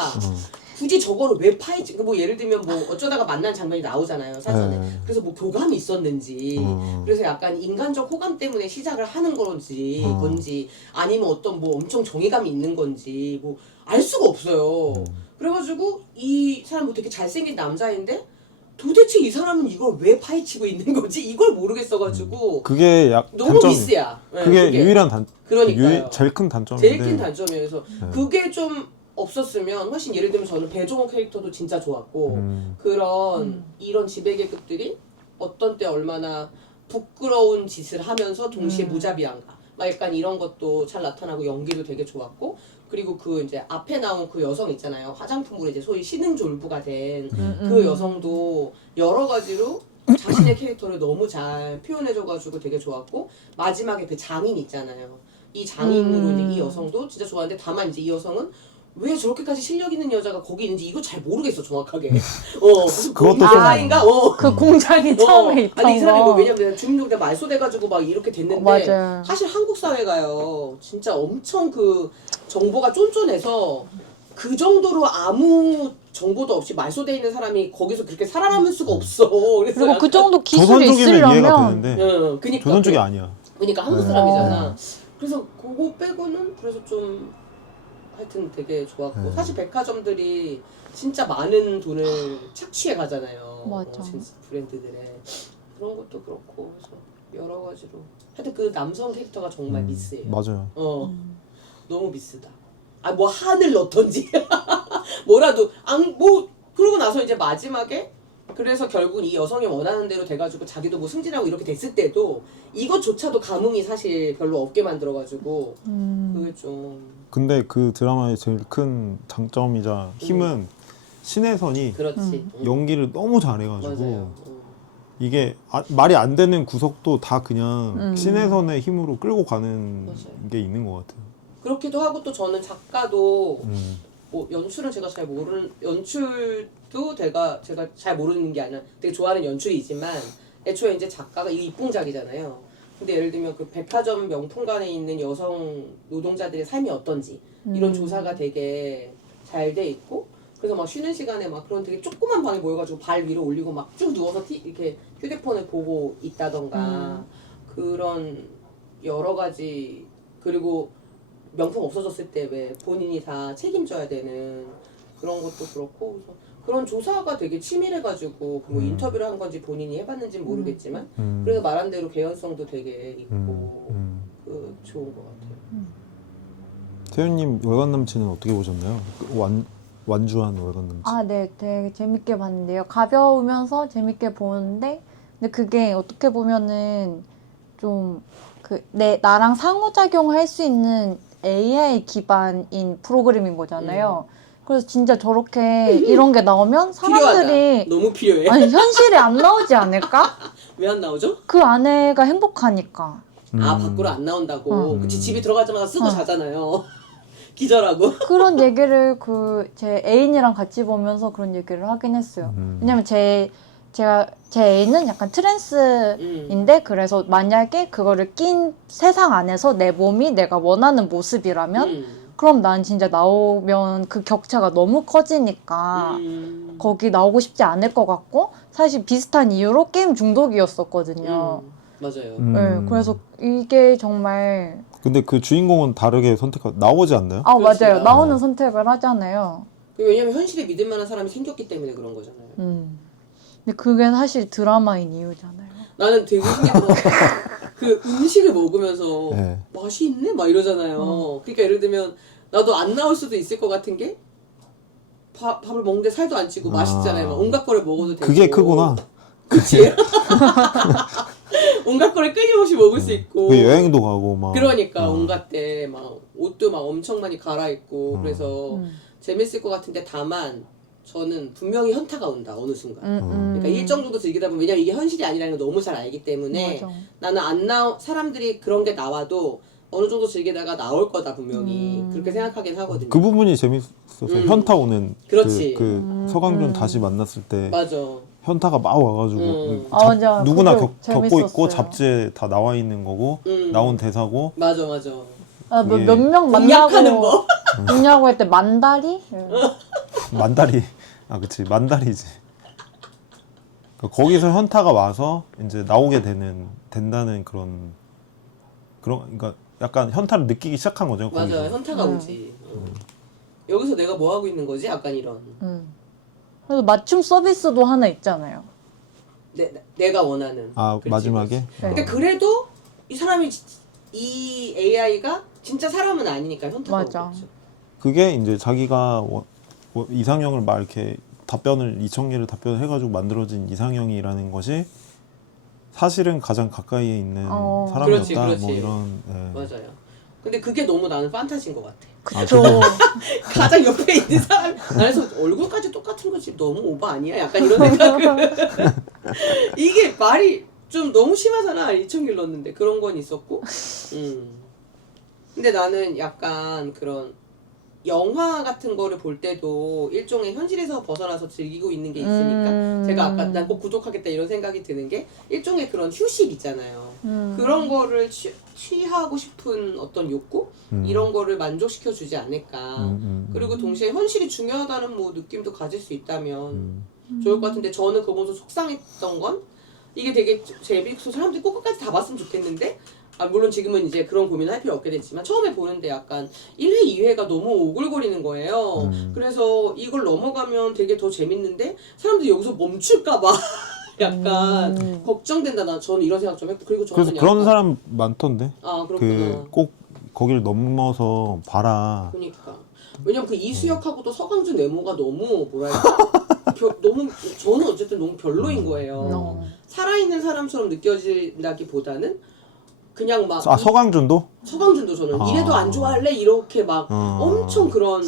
굳이 저거를 왜 파헤치? 뭐 예를 들면 뭐 어쩌다가 만난 장면이 나오잖아요 사전에. 네. 그래서 뭐 교감이 있었는지, 그래서 약간 인간적 호감 때문에 시작을 하는 건지, 아니면 어떤 뭐 엄청 정의감이 있는 건지 뭐 알 수가 없어요. 그래가지고 이 사람 되게 잘생긴 남자인데 도대체 이 사람은 이걸 왜 파헤치고 있는 거지? 이걸 모르겠어가지고 그게 너무 단점이. 미스야. 네, 그게 유일한 그러니까요. 제일 큰 단점인데. 제일 큰 단점이에요. 그래서 그게 좀 없었으면 훨씬 예를 들면 저는 배종원 캐릭터도 진짜 좋았고 그런 이런 지배계급들이 어떤 때 얼마나 부끄러운 짓을 하면서 동시에 무자비한가 막 약간 이런 것도 잘 나타나고 연기도 되게 좋았고 그리고 그 이제 앞에 나온 그 여성 있잖아요. 화장품으로 이제 소위 신흥졸부가 된 그 여성도 여러 가지로 자신의 캐릭터를 너무 잘 표현해줘가지고 되게 좋았고 마지막에 그 장인 있잖아요. 이 장인으로 이제 이 여성도 진짜 좋았는데 다만 이제 이 여성은 왜 저렇게까지 실력 있는 여자가 거기 있는지 이거 잘 모르겠어 정확하게. 무슨 그것도 좀- 공사인가? 그 공장이 처음에 있던 아니 이 사람이 뭐 거. 왜냐면 주민등록에 말소돼가지고 막 이렇게 됐는데 맞아요. 사실 한국 사회가요 진짜 엄청 그 정보가 쫀쫀해서 그 정도로 아무 정보도 없이 말소돼 있는 사람이 거기서 그렇게 살아남을 수가 없어. 그래서 그리고 그 정도 기술이 조선족이면 이해가 있으려면 되는데 그니까 조선족이 아니야. 그러니까 한국 네. 사람이잖아. 그래서 그거 빼고는 그래서 좀 하여튼 되게 좋았고 네. 사실 백화점들이 진짜 많은 돈을 착취해 가잖아요. 맞아. 진짜 브랜드들에 그런 것도 그렇고 그래서 여러 가지로 하여튼 그 남성 캐릭터가 정말 미스예요. 맞아요. 너무 미스다. 아 뭐 한을 넣던지 뭐라도 뭐 그러고 나서 이제 마지막에 그래서 결국은 이 여성이 원하는 대로 돼가지고 자기도 뭐 승진하고 이렇게 됐을 때도 이것조차도 감흥이 사실 별로 없게 만들어가지고 그게 좀 근데 그 드라마의 제일 큰 장점이자 힘은 신혜선이 그렇지. 연기를 너무 잘해가지고 맞아요. 이게 말이 안 되는 구석도 다 그냥 음. 신혜선의 힘으로 끌고 가는 맞아요. 게 있는 것 같아요. 그렇기도 하고 또 저는 작가도 음. 뭐 연출은 제가 잘 모르는 연출도 제가 잘 모르는 게 아니라 되게 좋아하는 연출이지만 애초에 이제 작가가 이 입봉작이잖아요. 근데 예를 들면 그 백화점 명품관에 있는 여성 노동자들의 삶이 어떤지 이런 조사가 되게 잘 돼 있고 그래서 막 쉬는 시간에 막 그런 되게 조그만 방에 모여가지고 발 위로 올리고 막 쭉 누워서 이렇게 휴대폰을 보고 있다던가 그런 여러 가지 그리고 명품 없어졌을 때 왜 본인이 다 책임져야 되는 그런 것도 그렇고 그래서 그런 조사가 되게 치밀해가지고 뭐 인터뷰를 한 건지 본인이 해봤는지는 모르겠지만 그래서 말한 대로 개연성도 되게 있고 그 좋은 것 같아요. 태윤님 월간 남친은 어떻게 보셨나요? 완주한 월간 남친. 아, 네, 되게 재밌게 봤는데요. 가벼우면서 재밌게 보는데, 근데 그게 어떻게 보면은 좀 나랑 상호작용할 수 있는 AI 기반인 프로그램인 거잖아요. 그래서 진짜 저렇게 이런 게 나오면 사람들이 필요하다. 너무 필요해. 아니 현실에 안 나오지 않을까? 왜 안 나오죠? 그 아내가 행복하니까. 아 밖으로 안 나온다고. 음. 그치 집에 들어가자마자 쓰고 자잖아요. 기절하고. 그런 얘기를 제 애인이랑 같이 보면서 그런 얘기를 하긴 했어요. 왜냐면 제 애인은 약간 트랜스인데 그래서 만약에 그거를 낀 세상 안에서 내 몸이 내가 원하는 모습이라면 그럼 난 진짜 나오면 그 격차가 너무 커지니까 거기 나오고 싶지 않을 것 같고 사실 비슷한 이유로 게임 중독이었었거든요. 맞아요. 네, 그래서 이게 정말 근데 그 주인공은 다르게 선택하 나오지 않나요? 아 그렇지, 맞아요. 나오는 나와요. 선택을 하잖아요. 왜냐면 현실에 믿을 만한 사람이 생겼기 때문에 그런 거잖아요. 근데 그게 사실 드라마인 이유잖아요. 나는 되게 신기하다. 그 음식을 먹으면서 네. 맛이 있네? 막 이러잖아요. 그러니까 예를 들면 나도 안 나올 수도 있을 것 같은 게 밥을 먹는데 살도 안 찌고 맛있잖아요. 막 온갖 거를 먹어도 되고. 그게 크구나. 그치? 온갖 거를 끊임없이 먹을 수 있고. 그 여행도 가고 막. 그러니까 온갖 때 막 옷도 막 엄청 많이 갈아입고 그래서 재밌을 것 같은데 다만 저는 분명히 현타가 온다 어느 순간. 그러니까 일정 정도 즐기다 보면 왜냐면 이게 현실이 아니라는 걸 너무 잘 알기 때문에 맞아. 나는 사람들이 그런 게 나와도 어느 정도 즐기다가 나올 거다 분명히 그렇게 생각하긴 하거든요. 그 부분이 재밌어서 현타 오는 그렇지. 서강준 다시 만났을 때 맞아. 현타가 막 와가지고 아, 맞아. 누구나 그거 겪고 있고 재밌었어요. 잡지에 다 나와 있는 거고 나온 대사고 맞아. 아, 그게- 몇 명 공략하는 만나고 법. 뭐냐고 할 때 만다리? 만다리 그치 만다리지. 거기서 현타가 와서 이제 나오게 된다는 그런 그러니까 약간 현타를 느끼기 시작한 거죠. 맞아. 거기서. 현타가 오지. 여기서 내가 뭐 하고 있는 거지? 약간 이런. 그래서 맞춤 서비스도 하나 있잖아요. 내가 원하는. 아 그렇지, 마지막에. 그렇지. 근데 그래도 이 사람이 이 AI가 진짜 사람은 아니니까 현타가 맞아. 오겠죠. 그게 이제 자기가 이상형을 막 이렇게 이청계를 답변을 해가지고 만들어진 이상형이라는 것이 사실은 가장 가까이에 있는 사람이었다. 그렇지. 뭐 이런. 네. 맞아요. 근데 그게 너무 나는 판타지인 것 같아. 그쵸. 가장 옆에 있는 사람. 그래서 얼굴까지 똑같은 거지 너무 오버 아니야? 약간 이런 생각을. 이게 말이 좀 너무 심하잖아. 이청길 넣었는데 그런 건 있었고. 근데 나는 약간 그런 영화 같은 거를 볼 때도 일종의 현실에서 벗어나서 즐기고 있는 게 있으니까 제가 아까 난 꼭 구독하겠다 이런 생각이 드는 게 일종의 그런 휴식 있잖아요. 그런 거를 취하고 싶은 어떤 욕구? 이런 거를 만족시켜 주지 않을까. 그리고 동시에 현실이 중요하다는 뭐 느낌도 가질 수 있다면 좋을 것 같은데 저는 그거 보면서 속상했던 건 이게 되게 재밌어서 사람들이 꼭 끝까지 다 봤으면 좋겠는데 물론 지금은 이제 그런 고민을 할 필요 없게 됐지만 처음에 보는데 약간 1회, 2회가 너무 오글거리는 거예요. 그래서 이걸 넘어가면 되게 더 재밌는데 사람들이 여기서 멈출까봐 약간 걱정된다. 저는 이런 생각 좀 했고 그리고 저는 그래서 그런 사람 많던데. 아 그렇구나. 꼭 거길 넘어서 봐라. 그러니까 왜냐면 그 이수혁하고도 서강준 외모가 너무 뭐랄까 너무 저는 어쨌든 너무 별로인 거예요. 살아있는 사람처럼 느껴진다기보다는 그냥 막 서강준도? 서강준도 저는 아. 이래도 안 좋아할래 이렇게 막 엄청 그런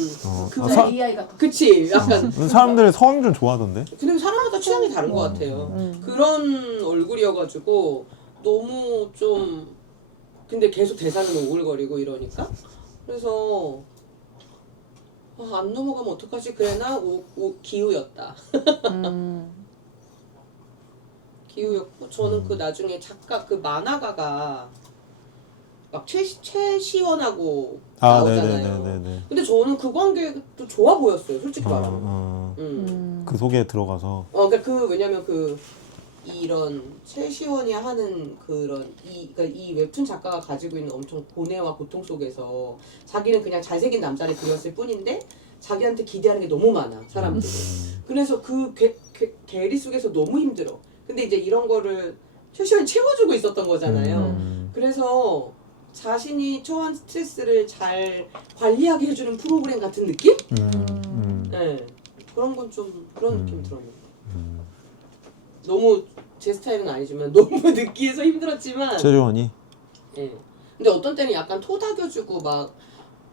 그 AI 같은. 그치 약간 사람들이 서강준 좋아하던데? 근데 사람마다 취향이 다른 것 같아요. 그런 얼굴이어가지고 너무 좀 근데 계속 대사는 오글거리고 이러니까 그래서 안 넘어가면 어떡하지 그래나 기우였다. 기우였고 저는 그 나중에 작가 그 만화가가 막 최시원하고 나오잖아요. 네네네네네. 근데 저는 그 관계도 좋아 보였어요, 솔직히 말하면. 그 속에 들어가서. 그러니까 그 왜냐면 그 이런 최시원이 하는 그런 그러니까 이 웹툰 작가가 가지고 있는 엄청 고뇌와 고통 속에서 자기는 그냥 잘생긴 남자를 그렸을 뿐인데 자기한테 기대하는 게 너무 많아 사람들이. 그래서 그 괴리 속에서 너무 힘들어. 근데 이제 이런 거를 최시원이 채워주고 있었던 거잖아요. 그래서 자신이 처한 스트레스를 잘 관리하게 해주는 프로그램 같은 느낌? 네. 그런 건 좀 그런 느낌 들었네요. 너무 제 스타일은 아니지만 너무 느끼해서 힘들었지만 최조원이? 예. 근데 어떤 때는 약간 토닥여주고 막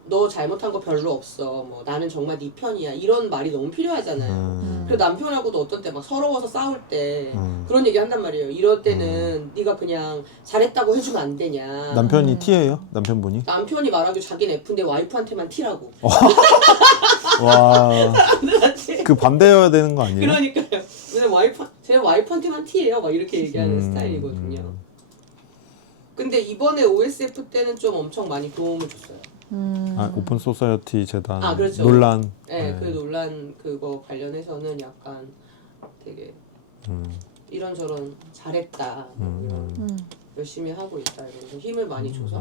너 잘못한 거 별로 없어. 뭐 나는 정말 네 편이야. 이런 말이 너무 필요하잖아요. 그리고 남편하고도 어떤 때 막 서러워서 싸울 때 그런 얘기 한단 말이에요. 이럴 때는 네가 그냥 잘했다고 해주면 안 되냐. 남편이 T예요? 남편분이? 남편이 말하기 자기는 F인데 와이프한테만 T라고. 와. 사람들한테. 그 반대여야 되는 거 아니에요? 그러니까요. 근데 제 와이프한테만 T예요. 막 이렇게 얘기하는 스타일이거든요. 근데 이번에 OSF 때는 좀 엄청 많이 도움을 줬어요. 오픈 소사이어티 재단 그렇죠. 논란. 네, 그 논란 그거 관련해서는 약간 되게 이런저런 잘했다, 뭐 이런 열심히 하고 있다 이러면서 힘을 많이 줘서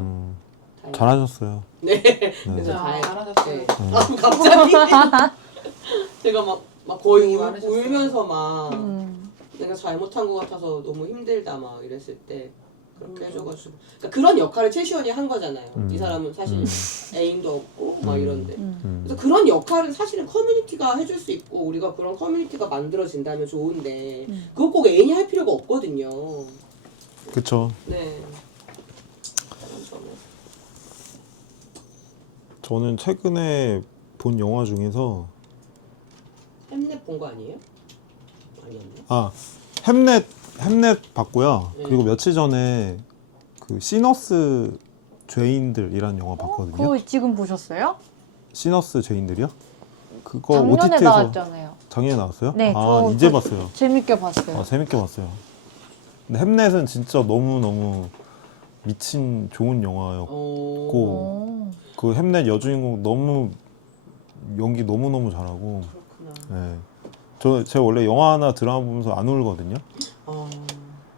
다행이다. 잘하셨어요. 네, 그래서 잘하셨어요. 네. 갑자기 제가 막 거의 많으셨어요. 울면서 막 내가 잘못한 것 같아서 너무 힘들다 막 이랬을 때 그렇게 해줘가지고 그러니까 그런 역할을 최시원이 한 거잖아요. 이 사람은 사실 애인도 없고 막 이런데 그래서 그런 역할은 사실은 커뮤니티가 해줄 수 있고 우리가 그런 커뮤니티가 만들어진다면 좋은데 그거 꼭 애인이 할 필요가 없거든요. 그쵸. 네. 저는 최근에 본 영화 중에서 햄넷 본 거 아니에요? 아니었나? 햄넷 봤고요. 네. 그리고 며칠 전에 그 시너스 죄인들이라는 영화 봤거든요. 그거 지금 보셨어요? 시너스 죄인들이요? 그거 작년에 OTT에서 나왔잖아요. 작년에 나왔어요? 네, 이제 저 봤어요. 재밌게 봤어요. 재밌게 봤어요. 근데 햄넷은 진짜 너무 미친 좋은 영화였고 오. 그 햄넷 여주인공 너무 연기 너무 잘하고. 그렇구나. 네. 제가 원래 영화나 드라마 보면서 안 울거든요. 아,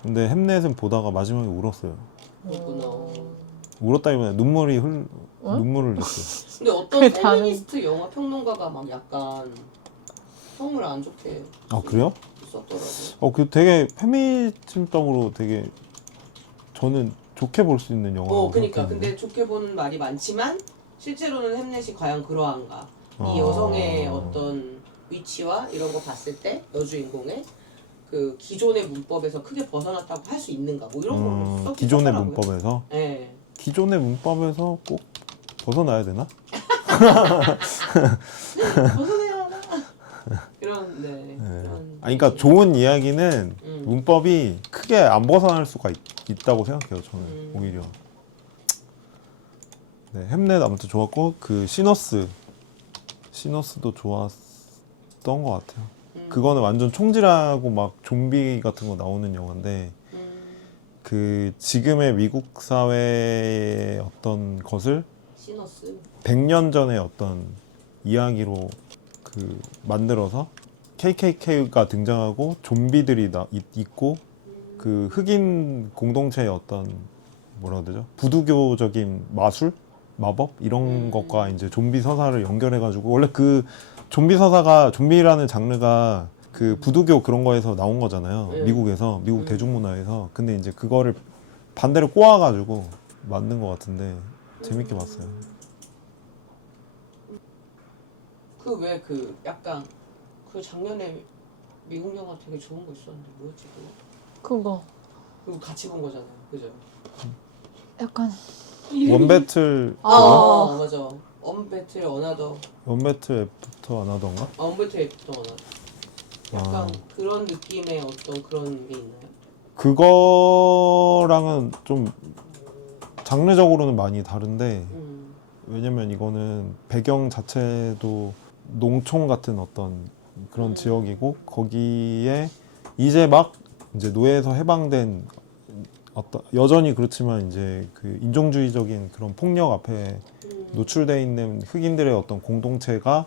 근데 햄넷은 보다가 마지막에 울었어요. 그렇구나. 울었다기보다 눈물을 냈어요. 근데 어떤 그게 다른- 페미니스트 영화 평론가가 막 약간 평을 안 좋게 그래요? 썼더라고요. 그 되게 페미니즘적으로 되게 저는 좋게 볼 수 있는 영화라고 그러니까 생각하는데. 근데 좋게 보는 말이 많지만 실제로는 햄넷이 과연 그러한가? 아. 이 여성의 어떤 위치와 이런 거 봤을 때 여주인공의 그 기존의 문법에서 크게 벗어났다고 할 수 있는가? 뭐 이런 걸 썼긴 기존의 썼더라고요. 문법에서 네. 기존의 문법에서 꼭 벗어나야 되나? 벗어내야 하나? 그런 네. 네. 그런 그러니까 좋은 이야기는 음. 문법이 크게 안 벗어날 수가 있다고 생각해요. 저는 오히려. 네, 햄넷 아무튼 좋았고 그 시너스도 좋았던 것 같아요. 그거는 완전 총질하고 막 좀비 같은 거 나오는 영화인데 그 지금의 미국 사회의 어떤 것을 시너스 100년 전의 어떤 이야기로 그 만들어서 KKK가 등장하고 좀비들이 있고 그 흑인 공동체의 어떤 뭐라 해야 되죠? 부두교적인 마술? 마법? 이런 것과 이제 좀비 서사를 연결해가지고 원래 그 좀비라는 장르가 그 부두교 그런 거에서 나온 거잖아요. 미국에서 미국 대중문화에서. 근데 이제 그거를 반대로 꼬아가지고 만든 것 같은데 재밌게 봤어요. 그 왜 그 약간 그 작년에 미국 영화 되게 좋은 거 있었는데 뭐였지 그거? 그거 그거 같이 본 거잖아요, 그죠? 약간 원배틀 아. 맞아. 언배틀 어나더. 원배틀 애프터 아나던가? 언배틀 애프터 어나더. 약간 아. 그런 느낌의 어떤 그런 게 있나요? 그거랑은 좀 장르적으로는 많이 다른데 왜냐면 이거는 배경 자체도 농촌 같은 어떤 그런 지역이고 거기에 이제 막 이제 노예에서 해방된 어떤 여전히 그렇지만 이제 그 인종주의적인 그런 폭력 앞에 노출돼 있는 흑인들의 어떤 공동체가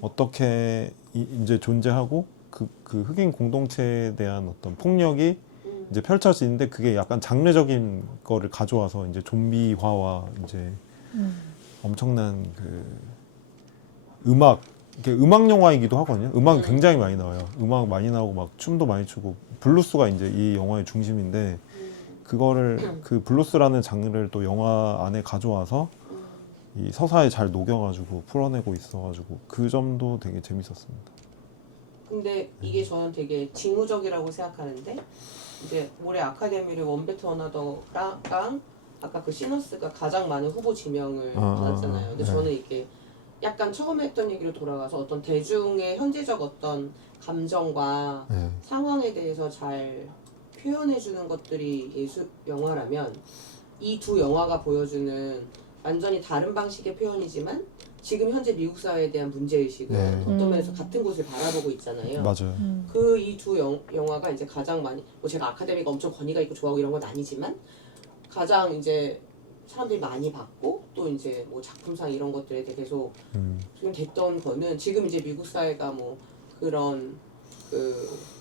어떻게 이제 존재하고 그 흑인 공동체에 대한 어떤 폭력이 이제 펼쳐지는데 그게 약간 장르적인 거를 가져와서 이제 좀비화와 이제 엄청난 그 음악 이게 음악 영화이기도 하거든요. 음악이 굉장히 많이 나와요. 음악 많이 나오고 막 춤도 많이 추고 블루스가 이제 이 영화의 중심인데 그거를 그 블루스라는 장르를 또 영화 안에 가져와서 이 서사에 잘 녹여가지고 풀어내고 있어가지고 그 점도 되게 재밌었습니다. 근데 이게 저는 되게 징후적이라고 생각하는데 이제 올해 아카데미를 원배트 어나더랑 아까 그 시너스가 가장 많은 후보 지명을 받았잖아요. 근데 네. 저는 이게 약간 처음에 했던 얘기로 돌아가서 어떤 대중의 현재적 어떤 감정과 네. 상황에 대해서 잘 표현해주는 것들이 예술 영화라면 이 두 영화가 보여주는 완전히 다른 방식의 표현이지만 지금 현재 미국 사회에 대한 문제의식은 네. 어떤 면에서 같은 곳을 바라보고 있잖아요. 맞아요. 그 이 두 영화가 이제 가장 많이 뭐 제가 아카데미가 엄청 권위가 있고 좋아하고 이런 건 아니지만 가장 이제 사람들이 많이 봤고 또 이제 뭐 작품상 이런 것들에 대해 계속 지금 됐던 거는 지금 이제 미국 사회가 뭐 그런 그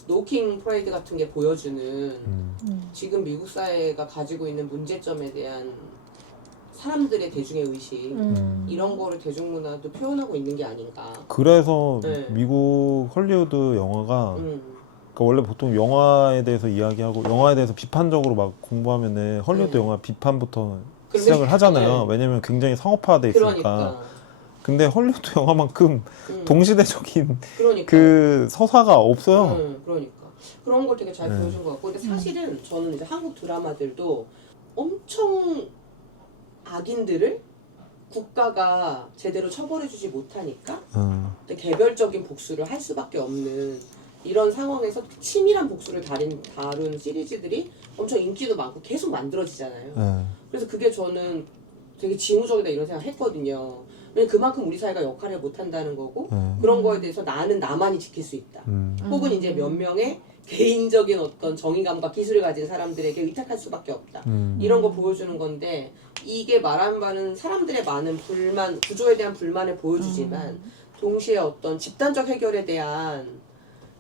노킹 프레이드 같은 게 보여주는 지금 미국 사회가 가지고 있는 문제점에 대한 사람들의 대중의 의식 이런 거를 대중문화도 표현하고 있는 게 아닌가. 그래서 네. 미국 헐리우드 영화가 그러니까 원래 보통 영화에 대해서 이야기하고 영화에 대해서 비판적으로 막 공부하면은 헐리우드 영화 비판부터 시작을 하잖아요. 네. 왜냐면 굉장히 상업화돼 있으니까. 그러니까. 근데 헐리우드 영화만큼 동시대적인 그러니까. 그 서사가 없어요. 그러니까 그런 걸 되게 잘 네. 보여준 것 같고 근데 사실은 저는 이제 한국 드라마들도 엄청 악인들을 국가가 제대로 처벌해주지 못하니까 개별적인 복수를 할 수밖에 없는 이런 상황에서 치밀한 복수를 다룬 시리즈들이 엄청 인기도 많고 계속 만들어지잖아요. 네. 그래서 그게 저는 되게 징후적이다 이런 생각 했거든요. 왜냐면 그만큼 우리 사회가 역할을 못한다는 거고 그런 거에 대해서 나는 나만이 지킬 수 있다. 혹은 이제 몇 명의 개인적인 어떤 정의감과 기술을 가진 사람들에게 의탁할 수밖에 없다. 이런 거 보여주는 건데 이게 말하는 바는 사람들의 많은 불만, 구조에 대한 불만을 보여주지만 동시에 어떤 집단적 해결에 대한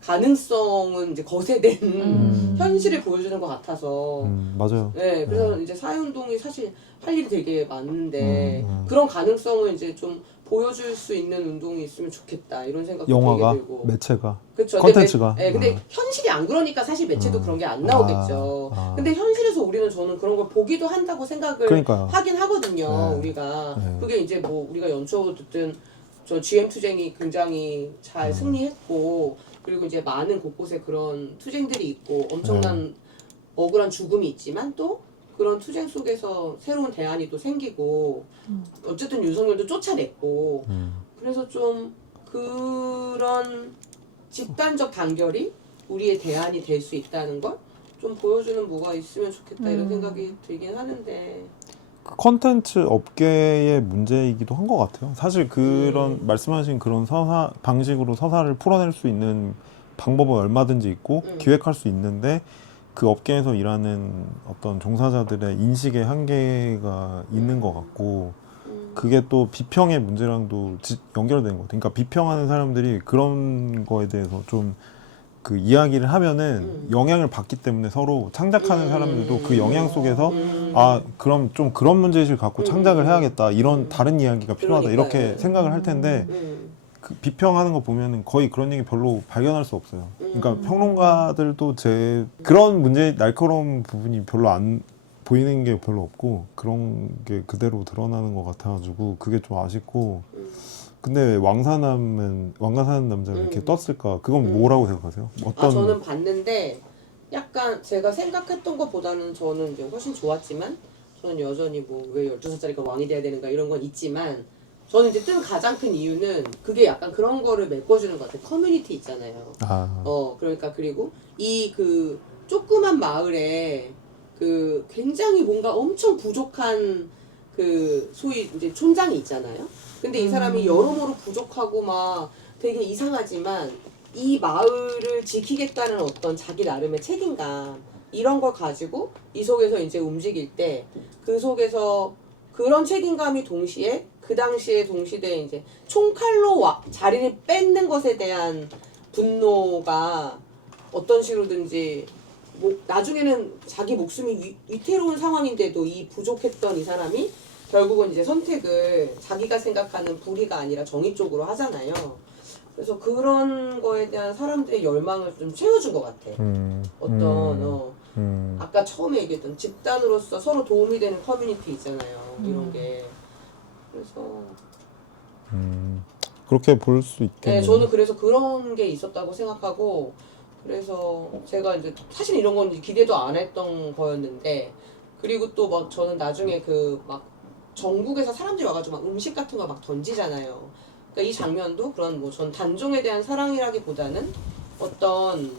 가능성은 이제 거세된 현실을 보여주는 것 같아서 맞아요. 네, 그래서 이제 사회운동이 사실 할 일이 되게 많은데 그런 가능성을 이제 좀 보여줄 수 있는 운동이 있으면 좋겠다 이런 생각도 영화가 되게 들고 매체가 그쵸. 컨텐츠가 근데 현실이 안 그러니까 사실 매체도 그런 게 안 나오겠죠. 근데 현실에서 우리는 저는 그런 걸 보기도 한다고 생각을 그러니까요. 하긴 하거든요. 네. 우리가 네. 그게 이제 뭐 우리가 연초 듣든 저 GM 투쟁이 굉장히 잘 승리했고 그리고 이제 많은 곳곳에 그런 투쟁들이 있고 엄청난 억울한 죽음이 있지만 또 그런 투쟁 속에서 새로운 대안이 또 생기고 어쨌든 윤석열도 쫓아냈고 그래서 좀 그런 집단적 단결이 우리의 대안이 될 수 있다는 걸 좀 보여주는 뭐가 있으면 좋겠다 이런 생각이 들긴 하는데 컨텐츠 업계의 문제이기도 한 것 같아요. 사실 그런 말씀하신 그런 서사 방식으로 서사를 풀어낼 수 있는 방법은 얼마든지 있고 기획할 수 있는데 그 업계에서 일하는 어떤 종사자들의 인식의 한계가 있는 것 같고 그게 또 비평의 문제랑도 연결되는 것 같아요. 그러니까 비평하는 사람들이 그런 거에 대해서 좀 그 이야기를 하면은 영향을 받기 때문에 서로 창작하는 사람들도 그 영향 속에서 아 그럼 좀 그런 문제의식을 갖고 창작을 해야겠다 이런 다른 이야기가 필요하다 이렇게 생각을 할 텐데 그 비평하는 거 보면은 거의 그런 얘기 별로 발견할 수 없어요. 그러니까 평론가들도 그런 문제 날카로운 부분이 별로 안 보이는 게 별로 없고 그런 게 그대로 드러나는 것 같아가지고 그게 좀 아쉽고 근데 왜 왕가 사는 남자가 이렇게 떴을까? 그건 뭐라고 생각하세요? 어떤 저는 봤는데 약간 제가 생각했던 것보다는 저는 이제 훨씬 좋았지만 저는 여전히 뭐 왜 12살짜리가 왕이 돼야 되는가 이런 건 있지만 저는 이제 뜬 가장 큰 이유는 그게 약간 그런 거를 메꿔주는 것 같아요. 커뮤니티 있잖아요. 그러니까 그리고 이 그 조그만 마을에 그 굉장히 뭔가 엄청 부족한 그 소위 이제 촌장이 있잖아요. 근데 이 사람이 여러모로 부족하고 막 되게 이상하지만 이 마을을 지키겠다는 어떤 자기 나름의 책임감 이런 걸 가지고 이 속에서 이제 움직일 때 그 속에서 그런 책임감이 동시에 그 당시에 동시대에 이제 총칼로 자리를 뺏는 것에 대한 분노가 어떤 식으로든지 나중에는 자기 목숨이 위태로운 상황인데도 이 부족했던 이 사람이 결국은 이제 선택을 자기가 생각하는 불의가 아니라 정의 쪽으로 하잖아요. 그래서 그런 거에 대한 사람들의 열망을 좀 채워준 것 같아. 아까 처음에 얘기했던 집단으로서 서로 도움이 되는 커뮤니티 있잖아요. 이런 게. 그래서 그렇게 볼 수 있겠네요. 네, 저는 그래서 그런 게 있었다고 생각하고 그래서 제가 이제 사실 이런 건 기대도 안 했던 거였는데 그리고 또 막 저는 나중에 그 막 전국에서 사람들이 와가지고 막 음식 같은 거 막 던지잖아요. 그러니까 이 장면도 그런 뭐 전 단종에 대한 사랑이라기보다는 어떤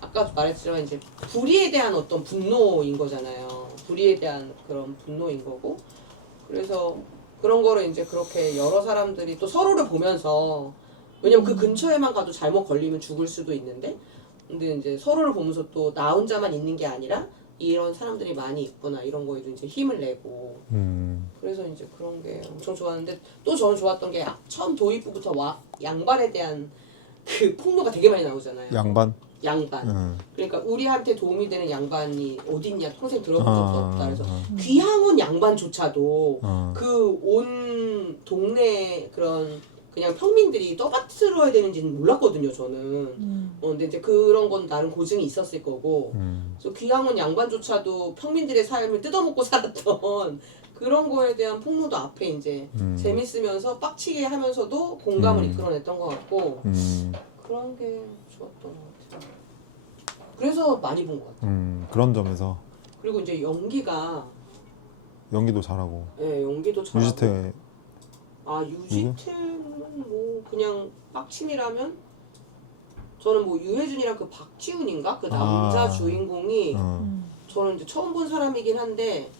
아까 말했지만 이제 불의에 대한 어떤 분노인 거잖아요. 불의에 대한 그런 분노인 거고 그래서 그런 거를 이제 그렇게 여러 사람들이 또 서로를 보면서 왜냐면 그 근처에만 가도 잘못 걸리면 죽을 수도 있는데 근데 이제 서로를 보면서 또 나 혼자만 있는 게 아니라 이런 사람들이 많이 있구나 이런 거에도 이제 힘을 내고 그래서 이제 그런 게 엄청 좋았는데 또 저는 좋았던 게 처음 도입부부터 양반에 대한 그 폭로가 되게 많이 나오잖아요. 양반. 그러니까 우리한테 도움이 되는 양반이 어딨냐 평생 들어본 적도 없다. 그래서 귀향 온 양반조차도 그 온 동네 그런 그냥 평민들이 떠받들어야 되는지는 몰랐거든요, 저는. 근데 이제 그런 건 나름 고증이 있었을 거고. 그래서 귀향 온 양반조차도 평민들의 삶을 뜯어먹고 살았던 그런 거에 대한 폭로도 앞에 이제 재밌으면서 빡치게 하면서도 공감을 이끌어냈던 것 같고. 그런 게 좋았던 것 같아요. 그래서 많이 본 것 같아요. 그런 점에서. 그리고 이제 연기도 잘하고. 네, 연기도 잘하고. 유지태. 유지태는 뭐 그냥 빡침이라면 저는 뭐 유해준이랑 그 박지훈인가 그 남자 주인공이 저는 이제 처음 본 사람이긴 한데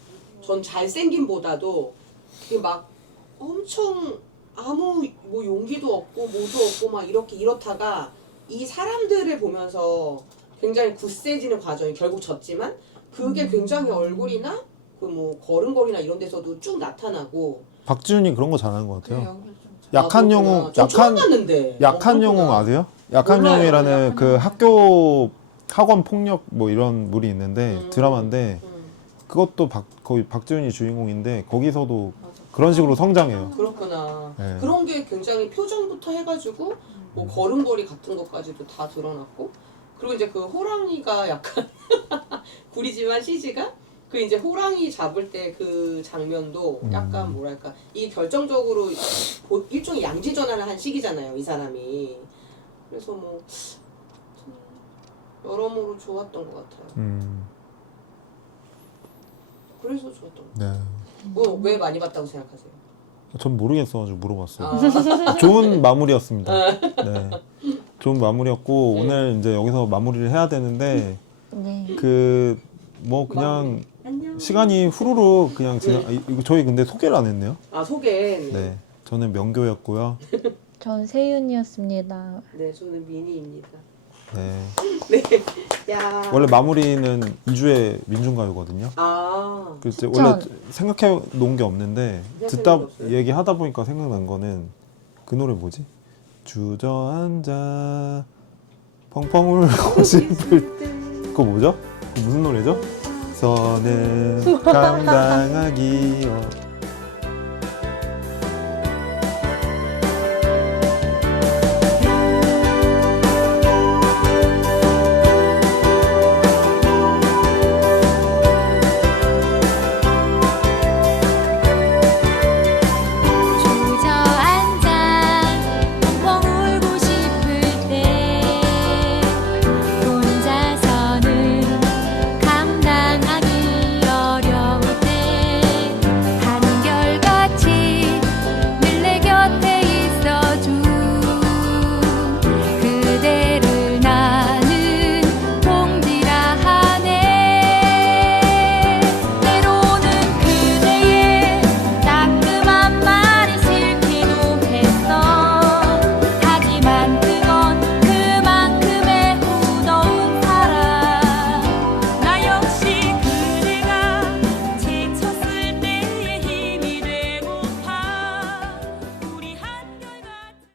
전 잘생김보다도 그게 막 엄청 아무 뭐 용기도 없고 뭐도 없고 막 이렇다가 이 사람들을 보면서 굉장히 굳세지는 과정이 결국 졌지만 그게 굉장히 얼굴이나 그 뭐 걸음걸이나 이런 데서도 쭉 나타나고 박지훈이 그런 거 잘하는 것 같아요. 연기를 좀 약한 영웅, 처음 봤는데. 약한 영웅 아세요? 약한 몰라요. 영웅이라는 약한 그 영웅. 학교 학원 폭력 뭐 이런 물이 있는데 드라마인데 그것도 거의 박지훈이 주인공인데 거기서도 맞아. 그런 식으로 성장해요. 그렇구나. 네. 그런 게 굉장히 표정부터 해가지고 뭐 걸음걸이 같은 것까지도 다 드러났고 그리고 이제 그 호랑이가 약간 구리지만 CG가 그 이제 호랑이 잡을 때 그 장면도 약간 뭐랄까 이게 결정적으로 일종의 양지전환을 한 시기잖아요 이 사람이. 그래서 뭐 여러모로 좋았던 것 같아요. 그래서 좋았던 것 같아요. 네. 왜 많이 봤다고 생각하세요? 전 모르겠어가지고 물어봤어요. 좋은 마무리였습니다. 네. 좋은 마무리였고 오늘 이제 여기서 마무리를 해야 되는데 네. 그 뭐 그냥 안녕. 시간이 후루룩 그냥 지나. 이거 저희 근데 소개를 안 했네요. 소개. 네. 저는 명교였고요. 전 세윤이었습니다. 네, 저는 미니입니다. 네. 네. 야. 원래 마무리는 2주의 민중가요거든요. 그래서 원래 생각해 놓은 게 없는데 듣다 없어요? 얘기하다 보니까 생각난 거는 그 노래 뭐지? 주저앉아 펑펑 울고 싶을 때 그거 뭐죠? 그거 무슨 노래죠? 선을 감당하기